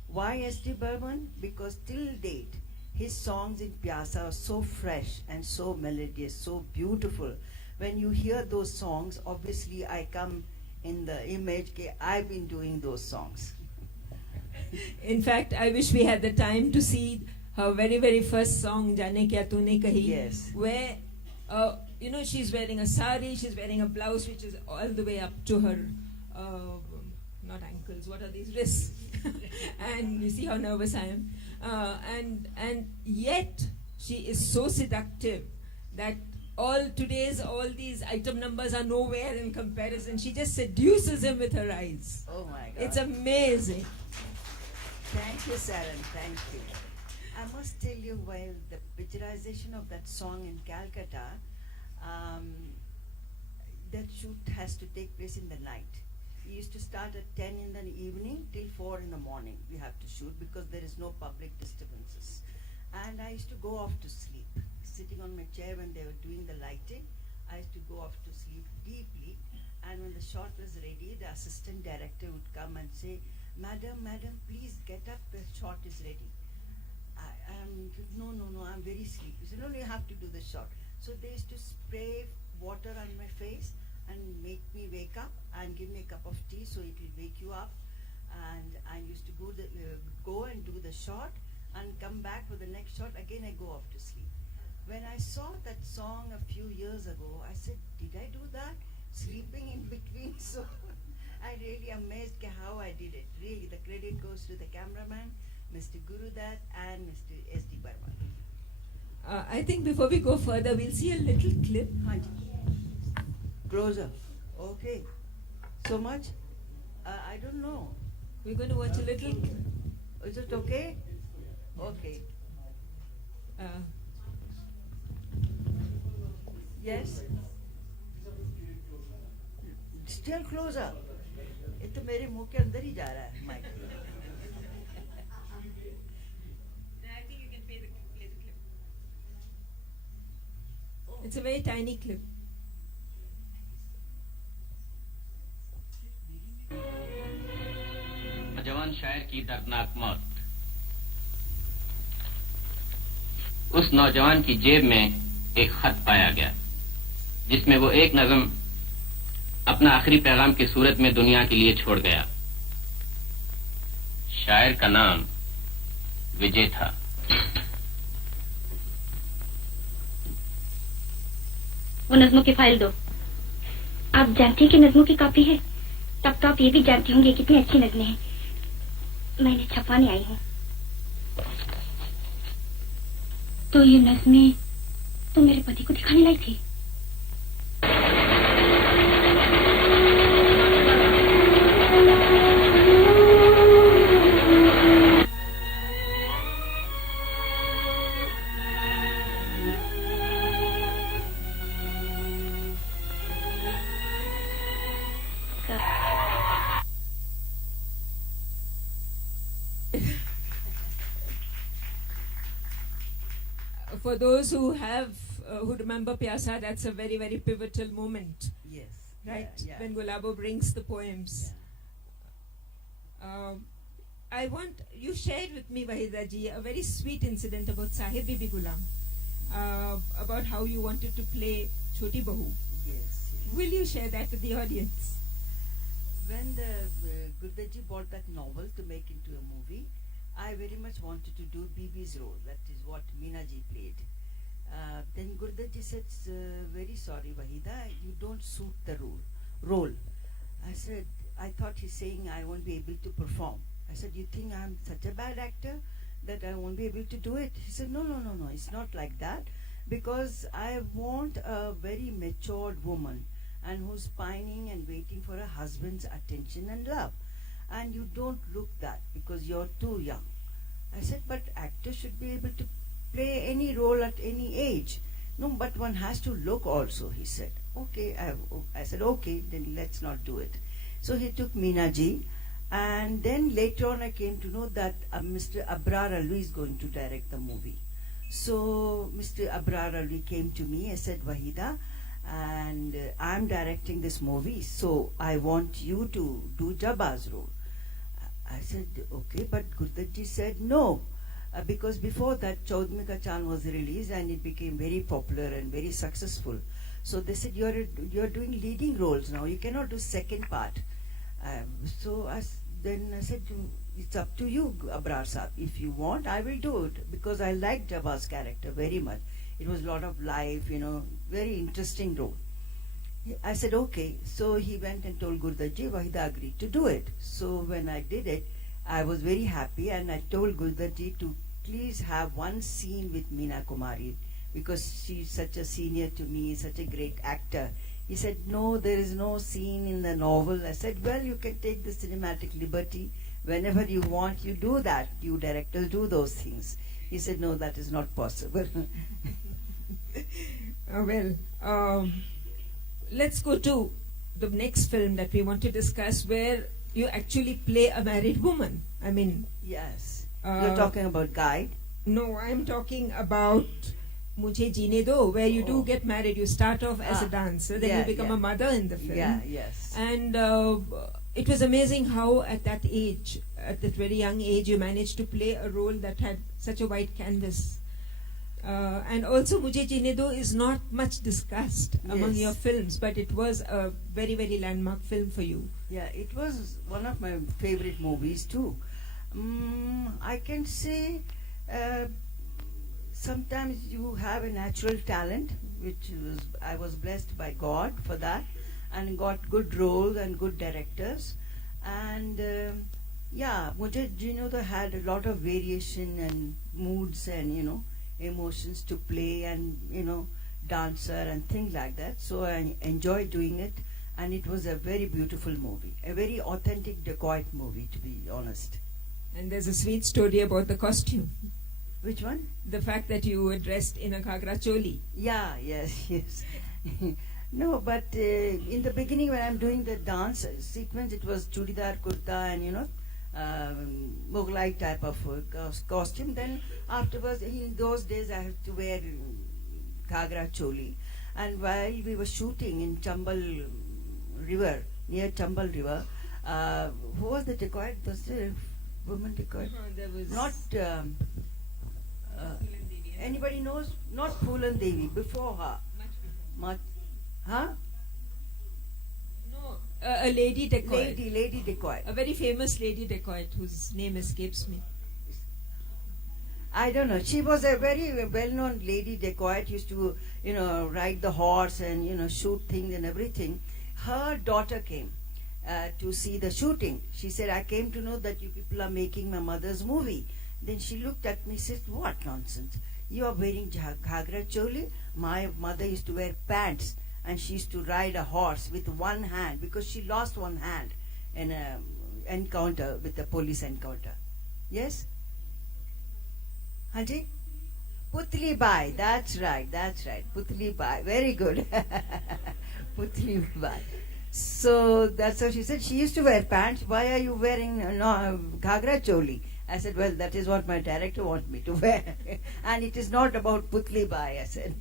Why S.D. Burman? Because till date, his songs in Pyasa are so fresh and so melodious, so beautiful. When you hear those songs, obviously I come in the image that I've been doing those songs. In fact, I wish we had the time to see her very, very first song, Jaane Kya Tune Kahi, yes, where she's wearing a sari, she's wearing a blouse which is all the way up to her, not ankles, what are these, wrists. And you see how nervous I am. And yet, she is so seductive that all these item numbers are nowhere in comparison. She just seduces him with her eyes. Oh my God. It's amazing. Thank you, Saran. Thank you. I must tell you, while the picturization of that song in Calcutta, that shoot has to take place in the night. We used to start at 10 in the evening till 4 in the morning. We have to shoot because there is no public disturbances. And I used to go off to sleep, sitting on my chair when they were doing the lighting. I used to go off to sleep deeply. And when the shot was ready, the assistant director would come and say, Madam, please get up, the shot is ready. No, I'm very sleepy. So, no, you have to do the shot. So they used to spray water on my face and make me wake up and give me a cup of tea so it will wake you up. And I used to go and do the shot and come back for the next shot. Again, I go off to sleep. When I saw that song a few years ago, I said, did I do that? Sleeping in between. So I really amazed how I did it. Really, the credit goes to the cameraman, Mr. Gurudat and Mr. S.D. Burman. I think before we go further, we'll see a little clip. Closer. Okay. So much? I don't know. We're going to watch a little. Is it okay? Okay. Yes. Still closer. ये तो मेरे मुंह के अंदर ही जा रहा है mic. It's a very tiny clip. नौजवान शायर की दर्दनाक मौत. उस नौजवान की जेब में एक खत पाया गया जिसमें वो एक नज़म अपना आखिरी पैगाम की सूरत में दुनिया के लिए छोड़ गया. शायर का नाम विजय था. वो नज़मों की फाइल दो. आप जानती हैं कि नज़मों की कॉपी है. तब तो आप ये भी जानती होंगे कितनी अच्छी नज़में हैं. मैं इन्हें छपवाने आई हूँ. तो ये नज़में तो मेरे पति को दिखाने लाई थी. For those who who remember Pyasa, that's a very, very pivotal moment. Yes. Right? Yeah. When Gulabo brings the poems. I want, you shared with me, Wahida ji, a very sweet incident about Sahib Bibi Gulam. About how you wanted to play Choti Bahu. Yes. Will you share that with the audience? When the Gurdaji bought that novel to make into a movie, I very much wanted to do Bibi's role. That is what Meenaji played. Then Gurdaji said, very sorry, Wahida, you don't suit the role. I said, I thought he's saying I won't be able to perform. I said, you think I'm such a bad actor that I won't be able to do it? He said, no, it's not like that. Because I want a very matured woman and who's pining and waiting for her husband's attention and love. And you don't look that because you're too young. I said, but actors should be able to play any role at any age. No, but one has to look also, he said. Okay, I said, okay, then let's not do it. So he took Meenaji, and then later on I came to know that Mr. Abrar Ali is going to direct the movie. So Mr. Abrar Ali came to me, I said, Wahida, and I'm directing this movie, so I want you to do Jabba's role. I said, okay, but Gurdaji said no, because before that Chaudhmi Ka Chand was released and it became very popular and very successful. So they said, you're doing leading roles now, you cannot do second part. Then I said, it's up to you, Abrar Saab. If you want, I will do it, because I liked Jabba's character very much. It was a lot of life, very interesting role. I said, okay. So he went and told Gurdaji, Wahida agreed to do it. So when I did it, I was very happy, and I told Gurdaji to please have one scene with Meena Kumari, because she's such a senior to me, such a great actor. He said, no, there is no scene in the novel. I said, well, you can take the cinematic liberty. Whenever you want, you do that. You directors do those things. He said, no, that is not possible. Let's go to the next film that we want to discuss, where you actually play a married woman. I mean... Yes. You're talking about Guide? No, I'm talking about Mujhe Jeene Do, where you do get married. You start off as a dancer, then you become a mother in the film. Yeah, yes. And it was amazing how at that age, at that very young age, you managed to play a role that had such a wide canvas. And also Mujhe Jeene Do is not much discussed among your films, but it was a very, very landmark film for you. Yeah, it was one of my favorite movies too. I can say sometimes you have a natural talent, which I was blessed by God for that, and got good roles and good directors. And Mujhe Jeene Do had a lot of variation and moods and emotions to play, and dancer and things like that. So I enjoyed doing it, and it was a very beautiful movie, a very authentic dacoit movie, to be honest. And there's a sweet story about the costume. Which one? The fact that you were dressed in a ghagra choli. Yeah, yes. No, but in the beginning when I'm doing the dance sequence, it was chudidar kurta and Mughlai type of costume. Then afterwards, in those days, I had to wear ghagra choli. And while we were shooting in Chambal River, near Chambal River, who was the dacoit? Was the woman dacoit? There was Not. Anybody knows? Not Phulan Devi. Before her. Huh? No, a lady dacoit. Lady dacoit. A very famous lady dacoit whose name escapes me. I don't know. She was a very well-known lady dacoit. Used to, ride the horse and shoot things and everything. Her daughter came to see the shooting. She said, "I came to know that you people are making my mother's movie." Then she looked at me and said, "What nonsense? You are wearing ghagra choli? My mother used to wear pants, and she used to ride a horse with one hand because she lost one hand in an encounter with the police encounter." Yes? Hanji? Putli Bai. That's right. Putli Bai. Very good. Putli Bai. So that's how she said. She used to wear pants. Why are you wearing ghagra choli? I said, well, that is what my director wants me to wear. And it is not about Putli Bai, I said.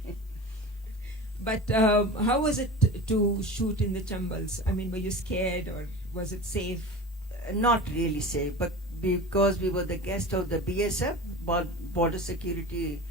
But how was it to shoot in the Chambals? I mean, were you scared or was it safe? Not really safe, but because we were the guest of the BSF, Border Security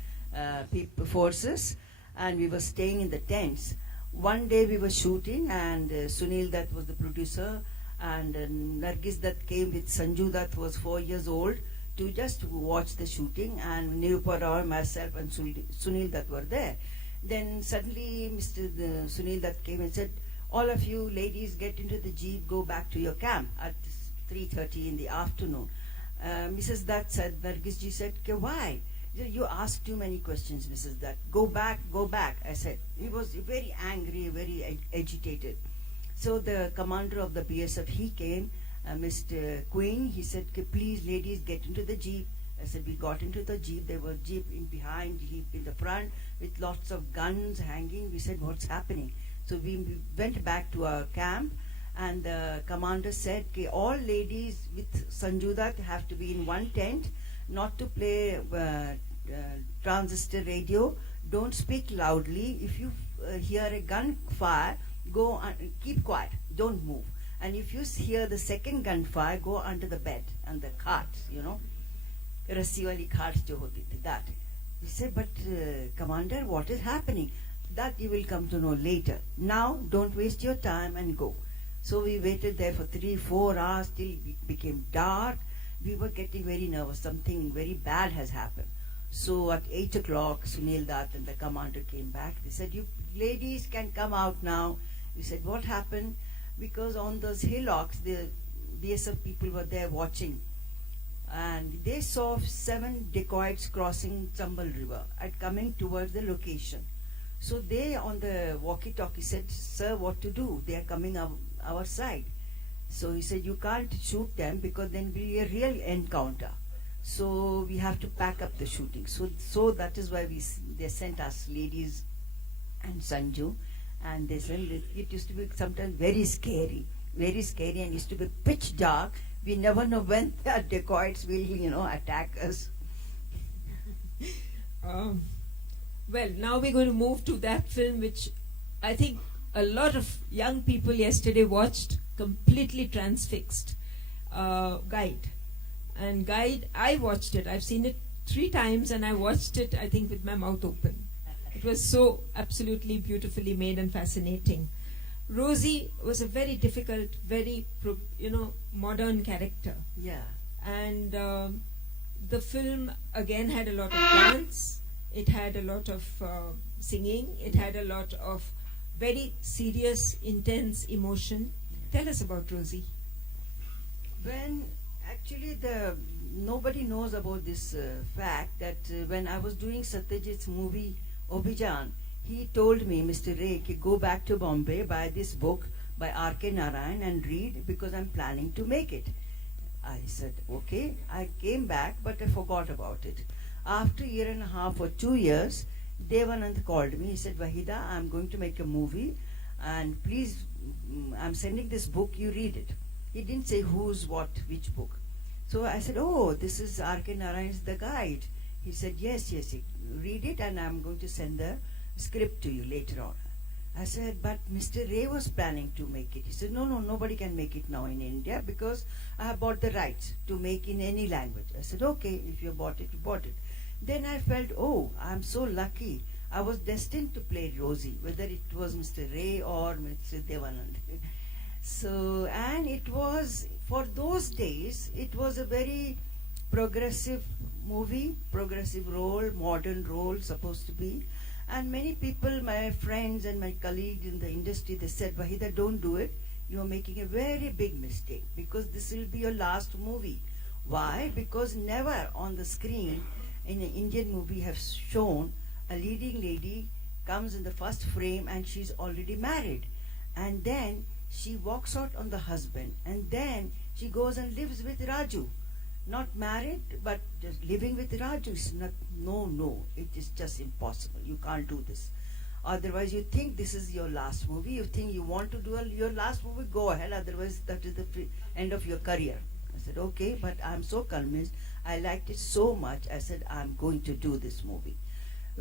Forces, and we were staying in the tents. One day we were shooting, and Sunil Dutt was the producer, and Nargis Dutt came with Sanju Dutt, was 4 years old, to just watch the shooting, and Nirupar Rao, myself, and Sunil Dutt were there. Then suddenly Mr. Sunil Dutt came and said, "All of you ladies get into the jeep, go back to your camp at 3:30 in the afternoon." Mrs. Dutt said, Nargis ji said, "Why? You ask too many questions, Mrs. Dutt. Go back, go back." I said. He was very angry, very agitated. So the commander of the BSF, he came, Mr. Queen, he said, "Please, ladies, get into the jeep." I said, we got into the jeep. There were jeep in behind, jeep in the front, with lots of guns hanging. We said, what's happening? So we went back to our camp, and the commander said, all ladies with Sanju Dutt have to be in one tent, not to play transistor radio. Don't speak loudly. If you hear a gun fire, go keep quiet. Don't move. And if you hear the second gunfire, go under the bed and the cart, Rassi wali cart jo hoti thi, that. He said, but Commander, what is happening? That you will come to know later. Now, don't waste your time and go. So we waited there for 3-4 hours till it became dark. We were getting very nervous. Something very bad has happened. So at 8 o'clock, Sunil Dutt and the commander came back. They said, "You ladies can come out now." We said, "What happened?" Because on those hillocks, the BSF people were there watching. And they saw 7 dacoits crossing Chambal River and coming towards the location. So they on the walkie-talkie said, "Sir, what to do? They are coming our side." So he said, "You can't shoot them because then will be a real encounter. So we have to pack up the shooting." So that is why they sent us ladies and Sanju, and they said it used to be sometimes very scary, and used to be pitch dark. We never know when the dacoits will, attack us. Well, now we're going to move to that film which I think a lot of young people yesterday watched, completely transfixed. Guide. And Guide, I watched it. I've seen it 3 times, and I watched it, I think, with my mouth open. It was so absolutely beautifully made and fascinating. Rosie was a very difficult, very, modern character. Yeah. And the film, again, had a lot of dance. It had a lot of singing. It had a lot of very serious, intense emotion. Tell us about Rosie. When actually nobody knows about this fact that when I was doing Satyajit's movie Obhijan, he told me, "Mr. Ray, go back to Bombay, buy this book by R.K. Narayan and read because I'm planning to make it." I said, okay. I came back, but I forgot about it. After 1.5 years or 2 years, Devanand called me. He said, Wahida, I'm going to make a movie, and please, I'm sending this book, you read it. He didn't say who's what, which book. So I said, oh, this is R.K. Narayan's The Guide. He said, yes, read it, and I'm going to send the script to you later on. I said, but Mr. Ray was planning to make it. He said, no, nobody can make it now in India because I have bought the rights to make in any language. I said, okay, if you bought it, you bought it. Then I felt, oh, I'm so lucky. I was destined to play Rosie, whether it was Mr. Ray or Mr. Devanand. So, and it was, for those days, it was a very progressive movie, progressive role, modern role supposed to be. And many people, my friends and my colleagues in the industry, they said, Wahida, don't do it. You are making a very big mistake because this will be your last movie. Why? Because never on the screen in an Indian movie have shown a leading lady comes in the first frame and she's already married. And then she walks out on the husband. And then she goes and lives with Raju. Not married, but just living with Raju is not, no, it is just impossible. You can't do this. Otherwise, you think this is your last movie, you think you want to do your last movie, go ahead, otherwise that is the end of your career. I said, okay, but I'm so convinced, I liked it so much, I said, I'm going to do this movie.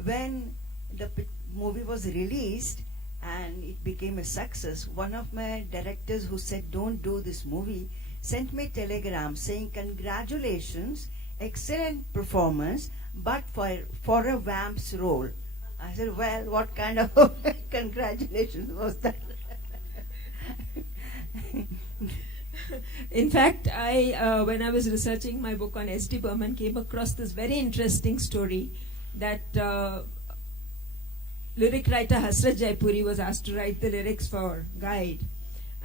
When the movie was released and it became a success, one of my directors who said, don't do this movie, sent me a telegram saying, congratulations, excellent performance, but for a vamp's role. I said, well, what kind of congratulations was that? In fact, when I was researching my book on S.D. Burman, came across this very interesting story that lyric writer Hasrat Jaipuri was asked to write the lyrics for Guide.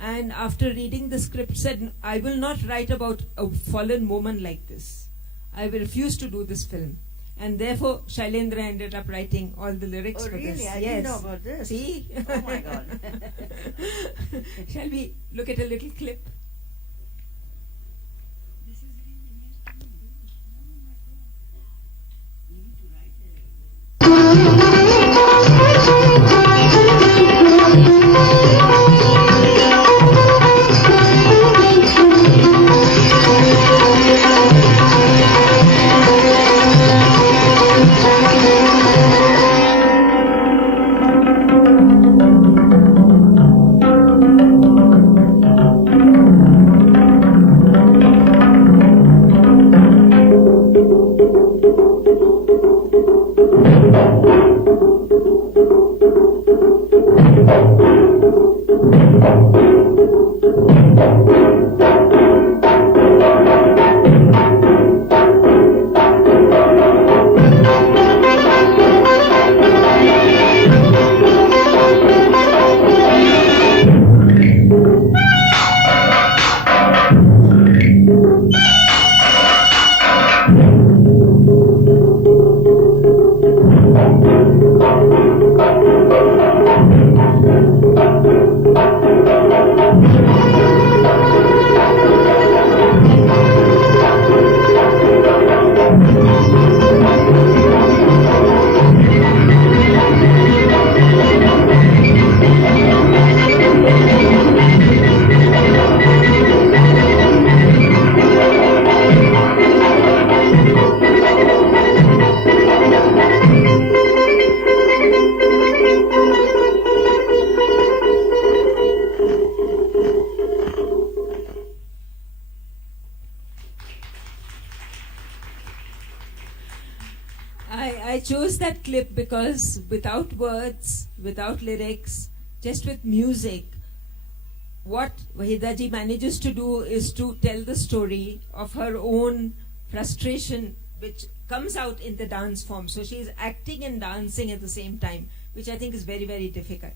And after reading the script said, I will not write about a fallen woman like this. I will refuse to do this film. And therefore, Shailendra ended up writing all the lyrics for really? this. I didn't know about this. See? Oh my God. Shall we look at a little clip? I chose that clip because without words, without lyrics, just with music, what Wahida ji manages to do is to tell the story of her own frustration, which comes out in the dance form. So she is acting and dancing at the same time, which I think is very, very difficult.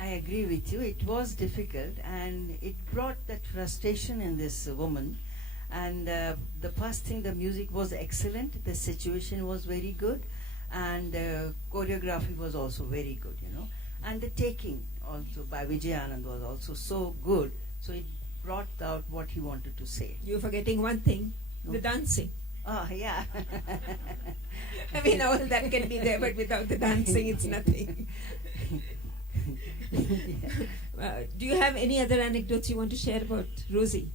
I agree with you. It was difficult, and it brought that frustration in this woman. And the first thing, the music was excellent. The situation was very good, and the choreography was also very good, you know. And the taking also by Vijay Anand was also so good. So it brought out what he wanted to say. You're forgetting one thing, No. the dancing. Oh, yeah. I mean, all that can be there, but without the dancing, it's nothing. Do you have any other anecdotes you want to share about Rosie?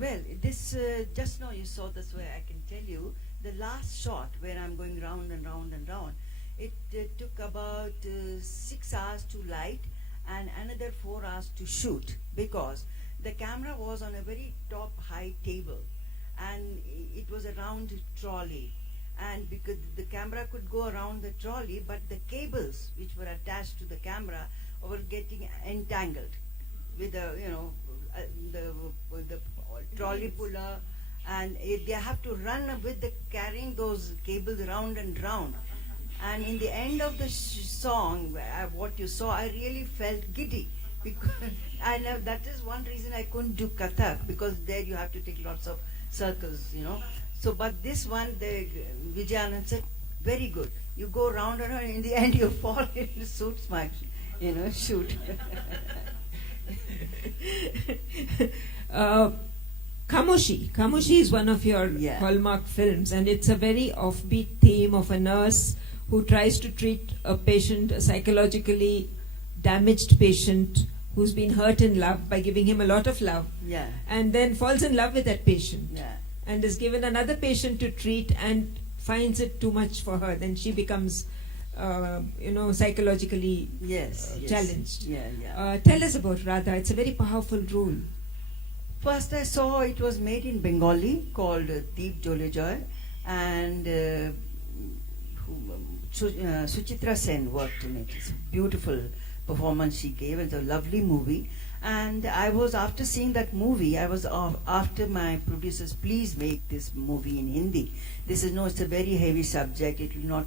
Well, this just now you saw this way. I can tell you the last shot where I'm going round and round and round. It took about 6 hours to light and another 4 hours to shoot, because the camera was on a very top high table and it was a round trolley, and because the camera could go around the trolley, but the cables which were attached to the camera were getting entangled with the the trolley puller, and they have to run with the carrying those cables round and round. And in the end of the song, what you saw, I really felt giddy, because that is one reason I couldn't do Kathak, because there you have to take lots of circles, So, but this one, the Vijayanand said, very good. You go round and round, in the end you fall into suits, shoot. Kamoshi is one of your hallmark films, and it's a very offbeat theme of a nurse who tries to treat a patient, a psychologically damaged patient who's been hurt in love by giving him a lot of love, and then falls in love with that patient, and is given another patient to treat and finds it too much for her. Then she becomes psychologically challenged. Tell us about Radha. It's a very powerful role. First I saw it was made in Bengali, called Deep Jole Joy, and Suchitra Sen worked in it. It's a beautiful performance she gave. It's a lovely movie. And I was, after seeing that movie, I was after my producers, please make this movie in Hindi. It's a very heavy subject. It will not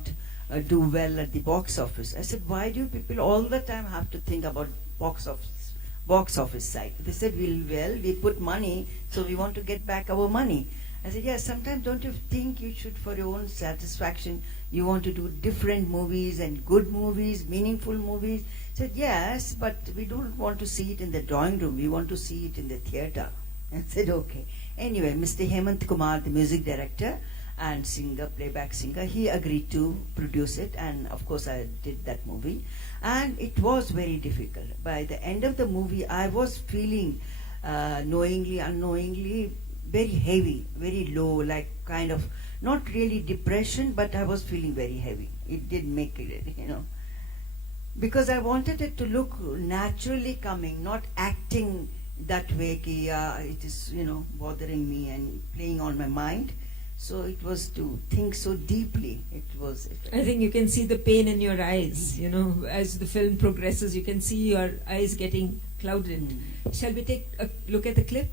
do well at the box office. I said, why do people all the time have to think about box office side? They said, we put money, so we want to get back our money. I said, yes, sometimes don't you think you should, for your own satisfaction, you want to do different movies and good movies, meaningful movies? I said, yes, but we don't want to see it in the drawing room. We want to see it in the theatre. I said, okay. Anyway, Mr. Hemant Kumar, the music director and singer, playback singer, he agreed to produce it, and of course I did that movie. And it was very difficult. By the end of the movie, I was feeling, knowingly, unknowingly, very heavy, very low, like kind of, not really depression, but I was feeling very heavy. It did make it, because I wanted it to look naturally coming, not acting that way, it is, bothering me and playing on my mind. So it was to think so deeply. I think you can see the pain in your eyes, as the film progresses, you can see your eyes getting clouded. Shall we take a look at the clip?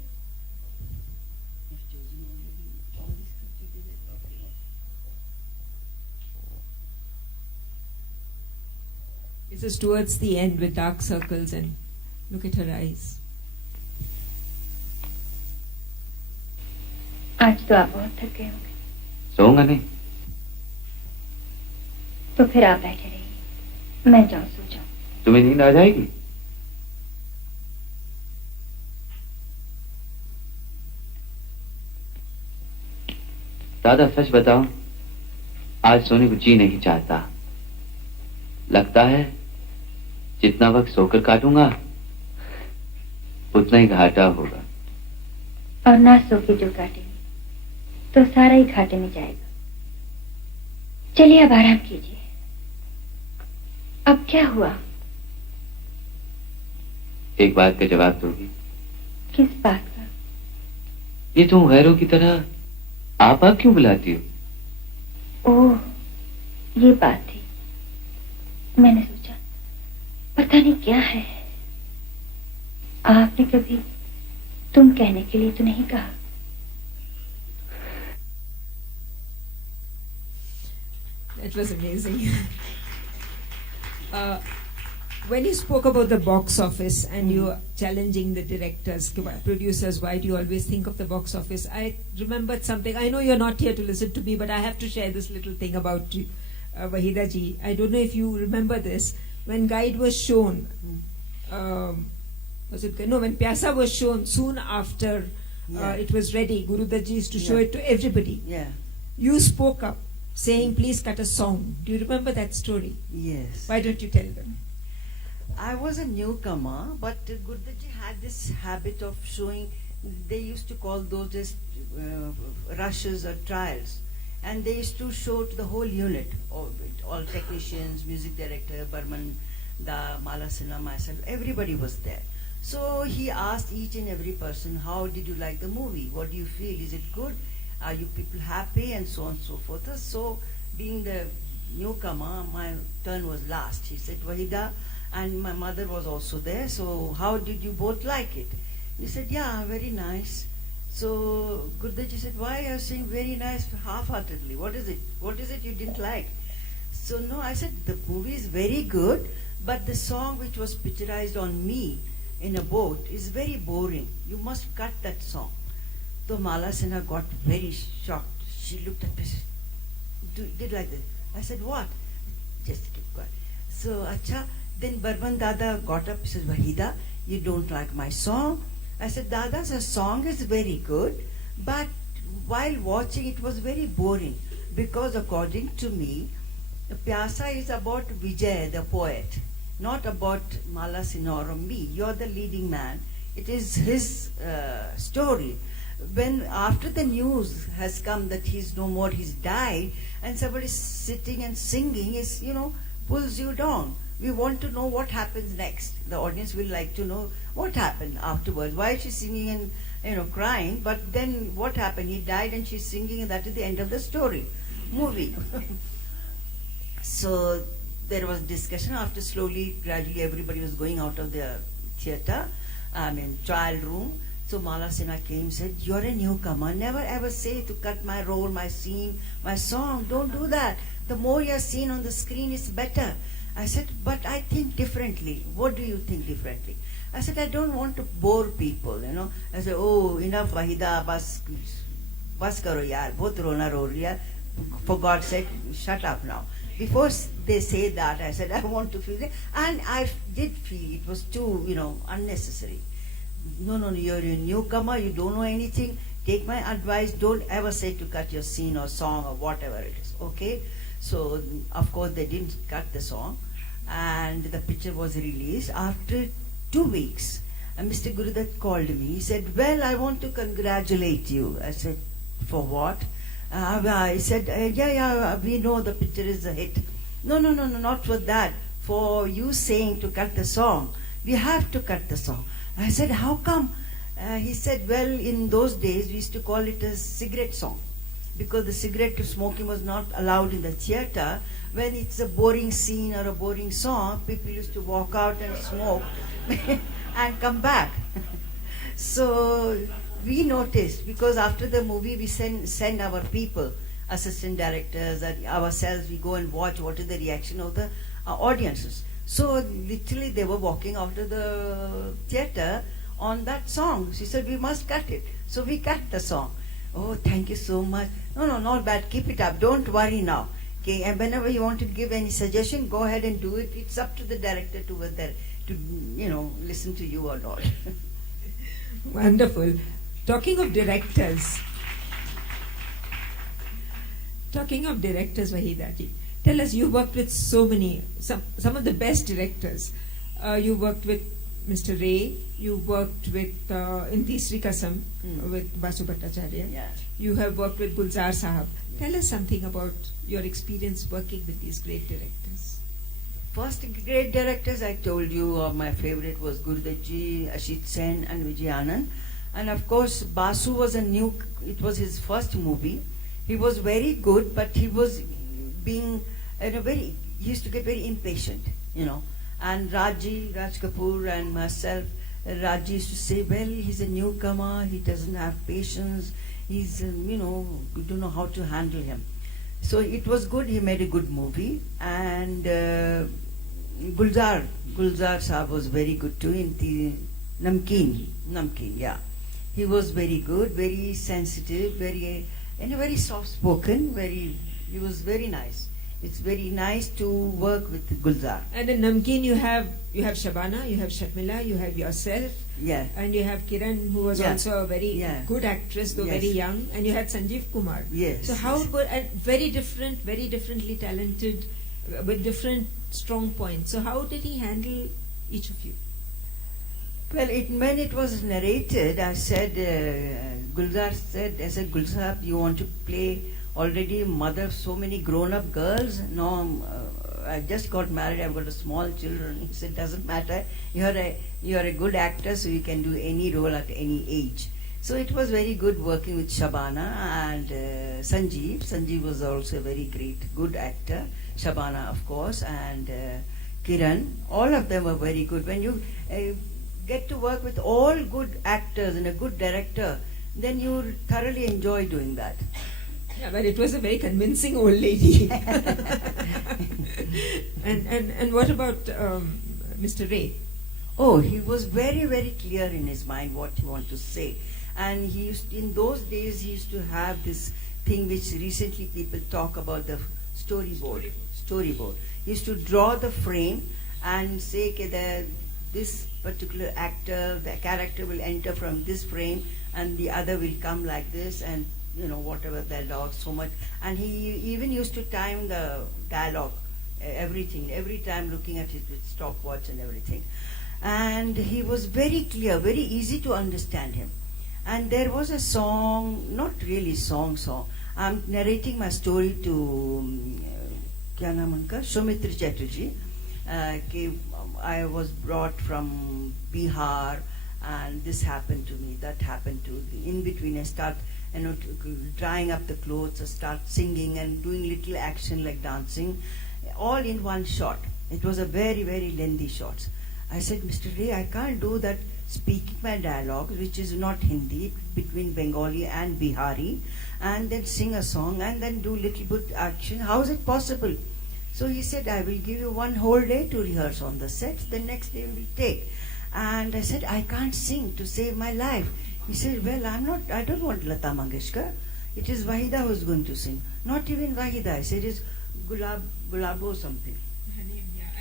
This is towards the end with dark circles, and look at her eyes. आज तो आप बहुत थक गए होंगे। सोऊंगा नहीं। तो फिर आप बैठे रहिए, मैं जाऊं सो जाऊं। तुम्हें नींद आ जाएगी? दादा सच बताओ, आज सोने को जी नहीं चाहता। लगता है जितना वक्त सोकर काटूंगा उतना ही घाटा होगा। और ना सो के जो काटेंगे तो सारा ही घाटे में जाएगा। चलिए अब आराम कीजिए। अब क्या हुआ? एक बात का जवाब दोगी? किस बात का? ये तुम गैरों की तरह आप क्यों बुलाती हो? ओह, ये बात थी। मैंने सोचा पता नहीं क्या है। आपने कभी तुम कहने के लिए तो नहीं कहा? That was amazing. When you spoke about the box office and you challenging the directors, producers, why do you always think of the box office? I remembered something. I know you're not here to listen to me, but I have to share this little thing about you, Wahida ji. I don't know if you remember this. When Guide was shown, when Pyasa was shown soon after Yeah. It was ready. Guru Daji used to show Yeah. it to everybody. Yeah. You spoke up saying, please cut a song. Do you remember that story? Yes. Why don't you tell them? I was a newcomer, but Guruji had this habit of showing, they used to call those just rushes or trials. And they used to show to the whole unit, all technicians, music director, Burman, Da, Mala Sinha, myself, everybody was there. So he asked each and every person, how did you like the movie? What do you feel? Is it good? Are you people happy? And so on and so forth. So being the newcomer, my turn was last. He said, Wahida, and my mother was also there. So how did you both like it? He said, yeah, very nice. So Guruji said, why are you saying very nice half-heartedly? What is it? What is it you didn't like? So no, I said, the movie is very good, but the song which was picturized on me in a boat is very boring. You must cut that song. So Mala Sinha got very shocked. She looked at me, did like this. I said, what? Just keep quiet. So, acha. Then Burman Dada got up, he says, Wahida, you don't like my song? I said, Dada, the song is very good, but while watching it was very boring, because according to me, Pyasa is about Vijay, the poet, not about Mala Sinha or me. You're the leading man. It is his story. When after the news has come that he's no more, he's died, and somebody sitting and singing is, pulls you down. We want to know what happens next. The audience will like to know what happened afterwards. Why is she singing and crying? But then what happened? He died and she's singing, and that is the end of the story, movie. So there was discussion. After slowly, gradually, everybody was going out of the theater, trial room. So Mala Sinha came and said, you're a newcomer. Never ever say to cut my role, my scene, my song. Don't do that. The more you're seen on the screen, it's better. I said, but I think differently. What do you think differently? I said, I don't want to bore people, I said, oh, enough Wahida, bas karo yaar, bahut rona ro rahi hai. For God's sake, shut up now. Before they say that, I said, I want to feel it. And I did feel it was too, unnecessary. No, you're a newcomer, you don't know anything. Take my advice, don't ever say to cut your scene or song or whatever it is, okay? So, of course, they didn't cut the song, and the picture was released. After 2 weeks, Mr. Gurudat called me. He said, well, I want to congratulate you. I said, for what? He said, yeah, we know the picture is a hit. No, not for that. For you saying to cut the song. We have to cut the song. I said, how come? He said, well, in those days, we used to call it a cigarette song, because the cigarette smoking was not allowed in the theater. When it's a boring scene or a boring song, people used to walk out and smoke and come back. So we noticed, because after the movie we send our people, assistant directors and ourselves, we go and watch what is the reaction of the audiences. So literally they were walking out of the theater on that song. She said, we must cut it. So we cut the song. Oh, thank you so much. No, not bad. Keep it up. Don't worry now. Okay, and whenever you want to give any suggestion, go ahead and do it. It's up to the director to listen to you or not. Wonderful. Talking of directors, Wahidaji, tell us, you worked with so many, some of the best directors. You worked with Mr. Ray, you worked with in Tisri Kasam with Basu Bhattacharya. Yeah. You have worked with Gulzar Sahab. Tell us something about your experience working with these great directors. First great directors, I told you, my favorite was Gurudaji, Ashit Sen and Vijay Anand. And of course, Basu was it was his first movie. He was very good, but he was being, he used to get very impatient, And Raj Kapoor and myself, Raji used to say, well, he's a newcomer, he doesn't have patience, he's, we don't know how to handle him. So it was good, he made a good movie. And Gulzar Sahab was very good too in the Namkeen, yeah. He was very good, very sensitive, very soft spoken, he was very nice. It's very nice to work with Gulzar. And in Namkeen you have Shabana, you have Sharmila, you have yourself, Yeah. And you have Kiran, who was also a very good actress, though very young, and you had Sanjeev Kumar. Yes. So how good, and very differently talented, with different strong points. So how did he handle each of you? Well, when it was narrated, I said, Gulzar said, I said, Gulzar, you want to play already mother of so many grown-up girls? No, I just got married, I've got a small children. He said, doesn't matter, you're a good actor, so you can do any role at any age. So it was very good working with Shabana and Sanjeev. Sanjeev was also a very good actor. Shabana, of course, and Kiran. All of them were very good. When you get to work with all good actors and a good director, then you thoroughly enjoy doing that. Yeah, but it was a very convincing old lady. and what about Mr. Ray? Oh, he was very, very clear in his mind what he wanted to say. And in those days, he used to have this thing which recently people talk about, the storyboard. He used to draw the frame and say that this particular actor, the character will enter from this frame and the other will come like this, and whatever dialogue, so much. And he even used to time the dialogue, everything, every time looking at it with stopwatch and everything. And he was very clear, very easy to understand him. And there was a song, not really song. I'm narrating my story to Soumitra Chatterjee. I was brought from Bihar, and this happened to me, that happened to me. In between, I start drying up the clothes, I start singing and doing little action like dancing, all in one shot. It was a very, very lengthy shot. I said, Mr. Ray, I can't do that, speaking my dialogue, which is not Hindi, between Bengali and Bihari, and then sing a song and then do little bit action. How is it possible? So he said, I will give you one whole day to rehearse on the set, the next day we will take. And I said, I can't sing to save my life. He said, well, I don't want Lata Mangeshkar. It is Wahida who is going to sing. Not even Wahida. I said, it's Gulabo something.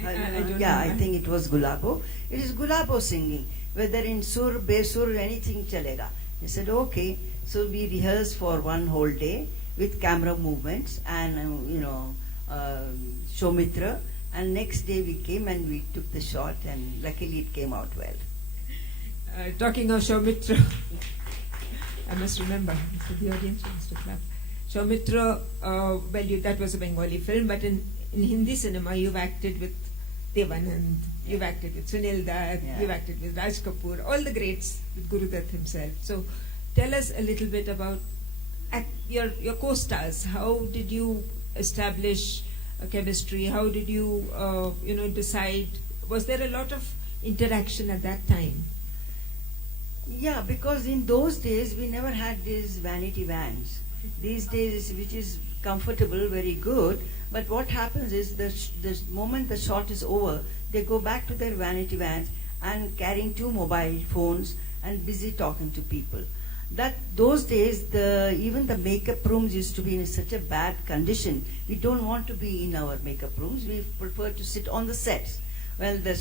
I think it was Gulabo. It is Gulabo singing. Whether in sur, besur, anything chalega. He said, okay. So we rehearsed for one whole day with camera movements and, Soumitra. And next day we came and we took the shot, and luckily it came out well. Talking of Soumitra, I must remember, so the audience wants to clap. Soumitra, that was a Bengali film, but in Hindi cinema you've acted with Devanand, you've acted with Sunil Dutt, you've acted with Raj Kapoor, all the greats, with Guru Dutt himself. So tell us a little bit about your co-stars. How did you establish chemistry? How did you, decide? Was there a lot of interaction at that time? Yeah, because in those days we never had these vanity vans. These days, which is comfortable, very good. But what happens is the moment the shot is over, they go back to their vanity vans and carrying 2 mobile phones and busy talking to people. Those days, even the makeup rooms used to be in such a bad condition. We don't want to be in our makeup rooms. We prefer to sit on the sets. Well, the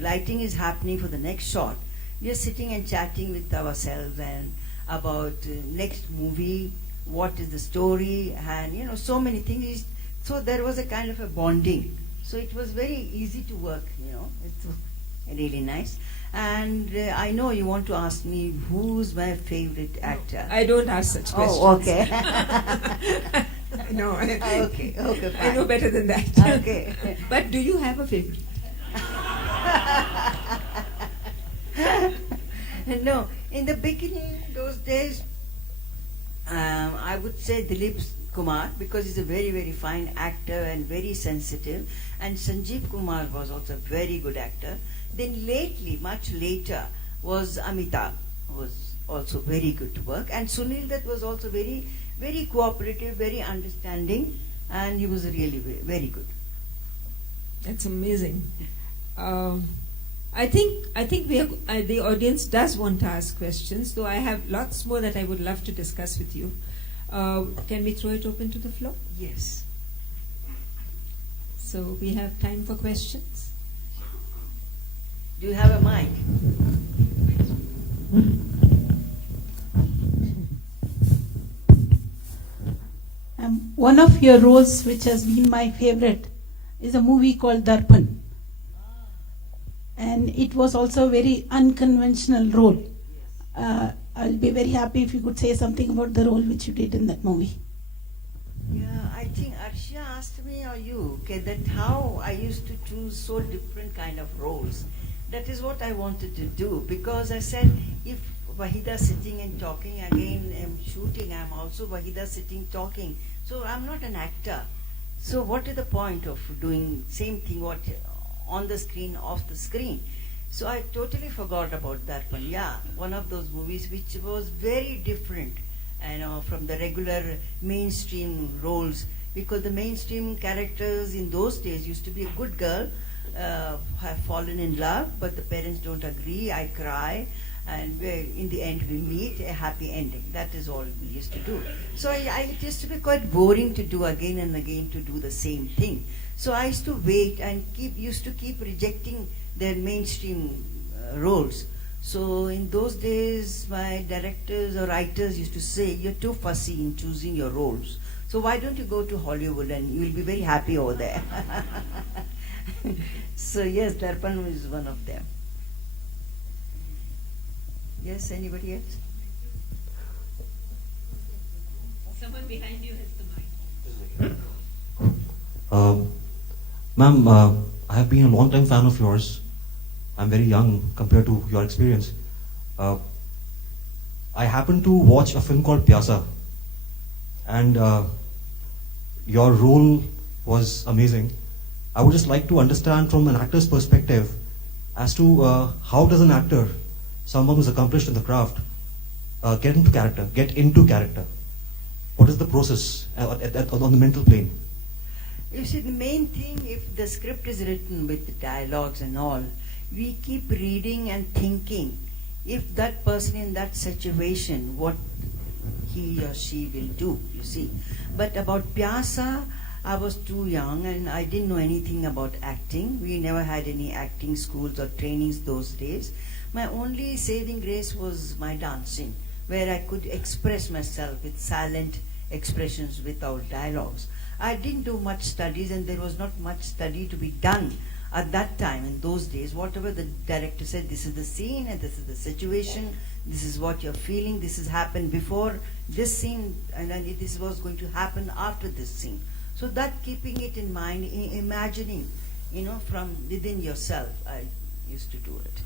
lighting is happening for the next shot. We are sitting and chatting with ourselves and about next movie, what is the story, and so many things. So there was a kind of a bonding. So it was very easy to work. It was really nice. And I know you want to ask me who's my favorite actor. I don't ask such questions. Oh, okay. No. Okay, fine. I know better than that. Okay. But do you have a favorite? No, in the beginning, those days, I would say Dilip Kumar, because he's a very, very fine actor and very sensitive. And Sanjeev Kumar was also a very good actor. Then lately, much later, was Amitabh, was also very good to work. And Sunil Dutt was also very, very cooperative, very understanding, and he was really very good. That's amazing. I think the audience does want to ask questions, though I have lots more that I would love to discuss with you. Can we throw it open to the floor? Yes. So we have time for questions. Do you have a mic? One of your roles, which has been my favorite, is a movie called Darpan. And it was also a very unconventional role. I'll be very happy if you could say something about the role which you did in that movie. Yeah, I think Arshia asked me or you, okay, that how I used to choose so different kind of roles. That is what I wanted to do, because I said if Wahida sitting and talking, again I'm shooting, I'm also Wahida sitting talking. So I'm not an actor. So what is the point of doing same thing what on the screen, off the screen? So I totally forgot about that one. Yeah, one of those movies which was very different, from the regular mainstream roles, because the mainstream characters in those days used to be a good girl, have fallen in love, but the parents don't agree, I cry, and in the end we meet a happy ending. That is all we used to do. So it used to be quite boring to do again and again to do the same thing. So I used to wait and used to keep rejecting their mainstream roles. So in those days, my directors or writers used to say, you're too fussy in choosing your roles. So why don't you go to Hollywood and you'll be very happy over there. So yes, Darpan is one of them. Yes, anybody else? Someone behind you has the mic. Ma'am, I have been a long time fan of yours. I'm very young compared to your experience. I happened to watch a film called Pyasa, and your role was amazing. I would just like to understand from an actor's perspective as to how does an actor, someone who's accomplished in the craft, get into character? What is the process on the mental plane? You see, the main thing, if the script is written with dialogues and all, we keep reading and thinking if that person in that situation, what he or she will do, you see. But about Pyasa, I was too young and I didn't know anything about acting. We never had any acting schools or trainings those days. My only saving grace was my dancing, where I could express myself with silent expressions without dialogues. I didn't do much studies, and there was not much study to be done at that time. In those days, whatever the director said, this is the scene and this is the situation, this is what you're feeling, this has happened before this scene, and then this was going to happen after this scene. So that, keeping it in mind, imagining, from within yourself, I used to do it.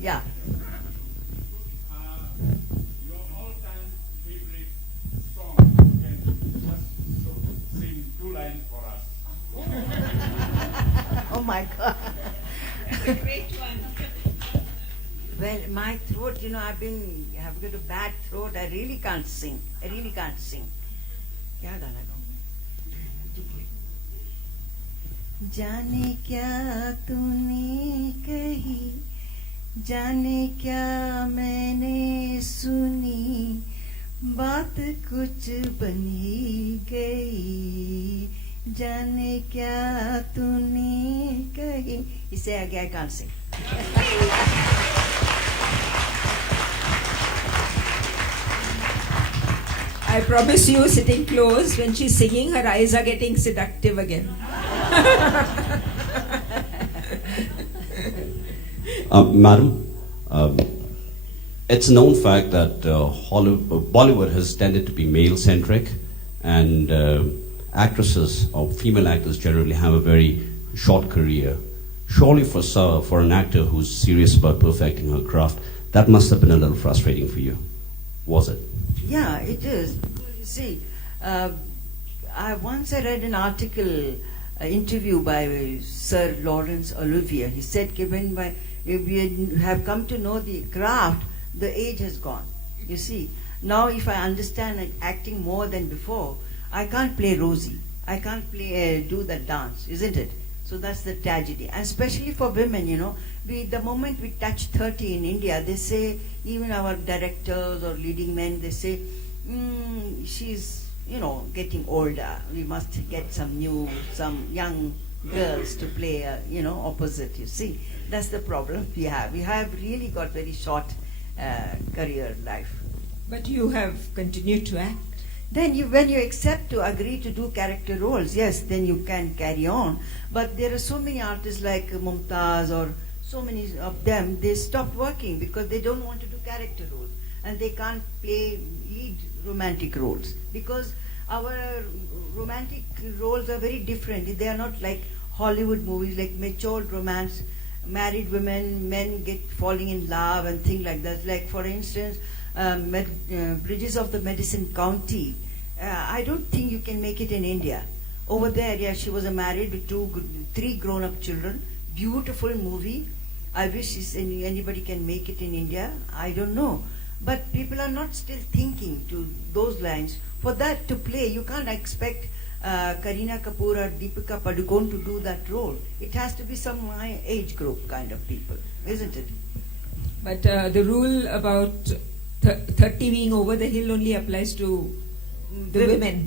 Yeah. Your all-time favorite song, can just sing 2 lines for us. Oh my God. That's a great one. Well, my throat, I've got a bad throat. I really can't sing. क्या गाना गाऊं? जाने क्या तूने कही, जाने क्या मैंने सुनी, बात कुछ बन ही गई, जाने क्या तूने कही. इससे आगे I can't sing. I promise you, sitting close, when she's singing, her eyes are getting seductive again. Madam, it's a known fact that Bollywood has tended to be male-centric, and actresses or female actors generally have a very short career. Surely for an actor who's serious about perfecting her craft, that must have been a little frustrating for you. Was it? Yeah, it is. You see, once I read an article, interview by Sir Laurence Olivier. He said, when we have come to know the craft, the age has gone. You see, now if I understand acting more than before, I can't play Rosie. I can't do that dance, isn't it? So that's the tragedy. And especially for women, the moment we touch 30 in India, they say, even our directors or leading men, they say, she's getting older. We must get some young girls to play, opposite, you see. That's the problem we have. We have really got very short career life. But you have continued to act. Then when you accept to agree to do character roles, yes, then you can carry on. But there are so many artists like Mumtaz or so many of them, they stopped working because they don't want to do character roles. And they can't play lead romantic roles because our romantic roles are very different. They are not like Hollywood movies, like matured romance, married women, men get falling in love and things like that. Like for instance, Bridges of the Madison County. I don't think you can make it in India. Over there, yeah, she was married with 3 grown-up children. Beautiful movie. I wish anybody can make it in India. I don't know. But people are not still thinking to those lines. For that to play, you can't expect Kareena Kapoor or Deepika Padukone to do that role. It has to be some my age group kind of people, isn't it? But the rule about 30 being over the hill only applies to the women,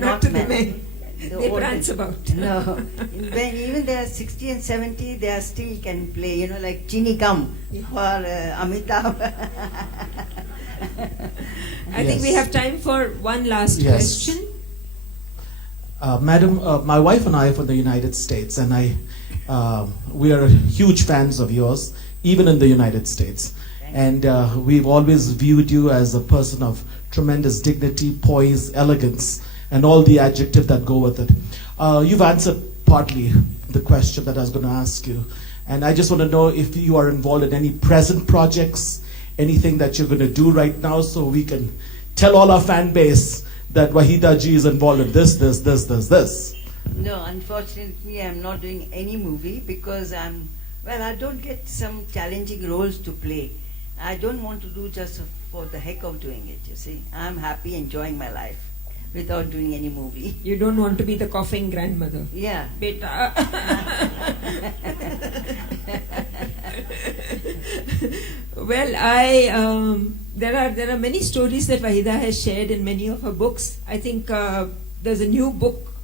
not to the men. They prance about. No. When even they are 60 and 70, they are still can play, like Chini Kam or Amitabh. I think we have time for one last question. Madam, my wife and I are from the United States, and we are huge fans of yours, even in the United States. And we've always viewed you as a person of tremendous dignity, poise, elegance, and all the adjectives that go with it. You've answered partly the question that I was going to ask you. And I just want to know if you are involved in any present projects, anything that you're going to do right now, so we can tell all our fan base that Wahida ji is involved in this. No, unfortunately, I'm not doing any movie because I don't get some challenging roles to play. I don't want to do just for the heck of doing it, you see. I'm happy enjoying my life without doing any movie. You don't want to be the coughing grandmother. Yeah. Beta. Well, there are many stories that Wahida has shared in many of her books. I think there's a new book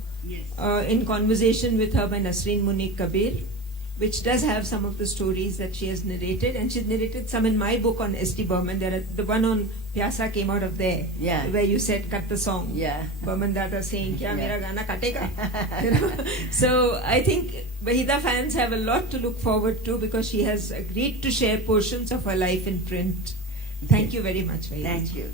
in conversation with her by Nasreen Munir Kabir, which does have some of the stories that she has narrated, and she's narrated some in my book on S.T. Burman. The one on Pyasa came out of there, where you said cut the song. Burman Dada saying, "Kya mera gana katega?" So I think Wahida fans have a lot to look forward to because she has agreed to share portions of her life in print. Thank you very much, Wahida. Thank you.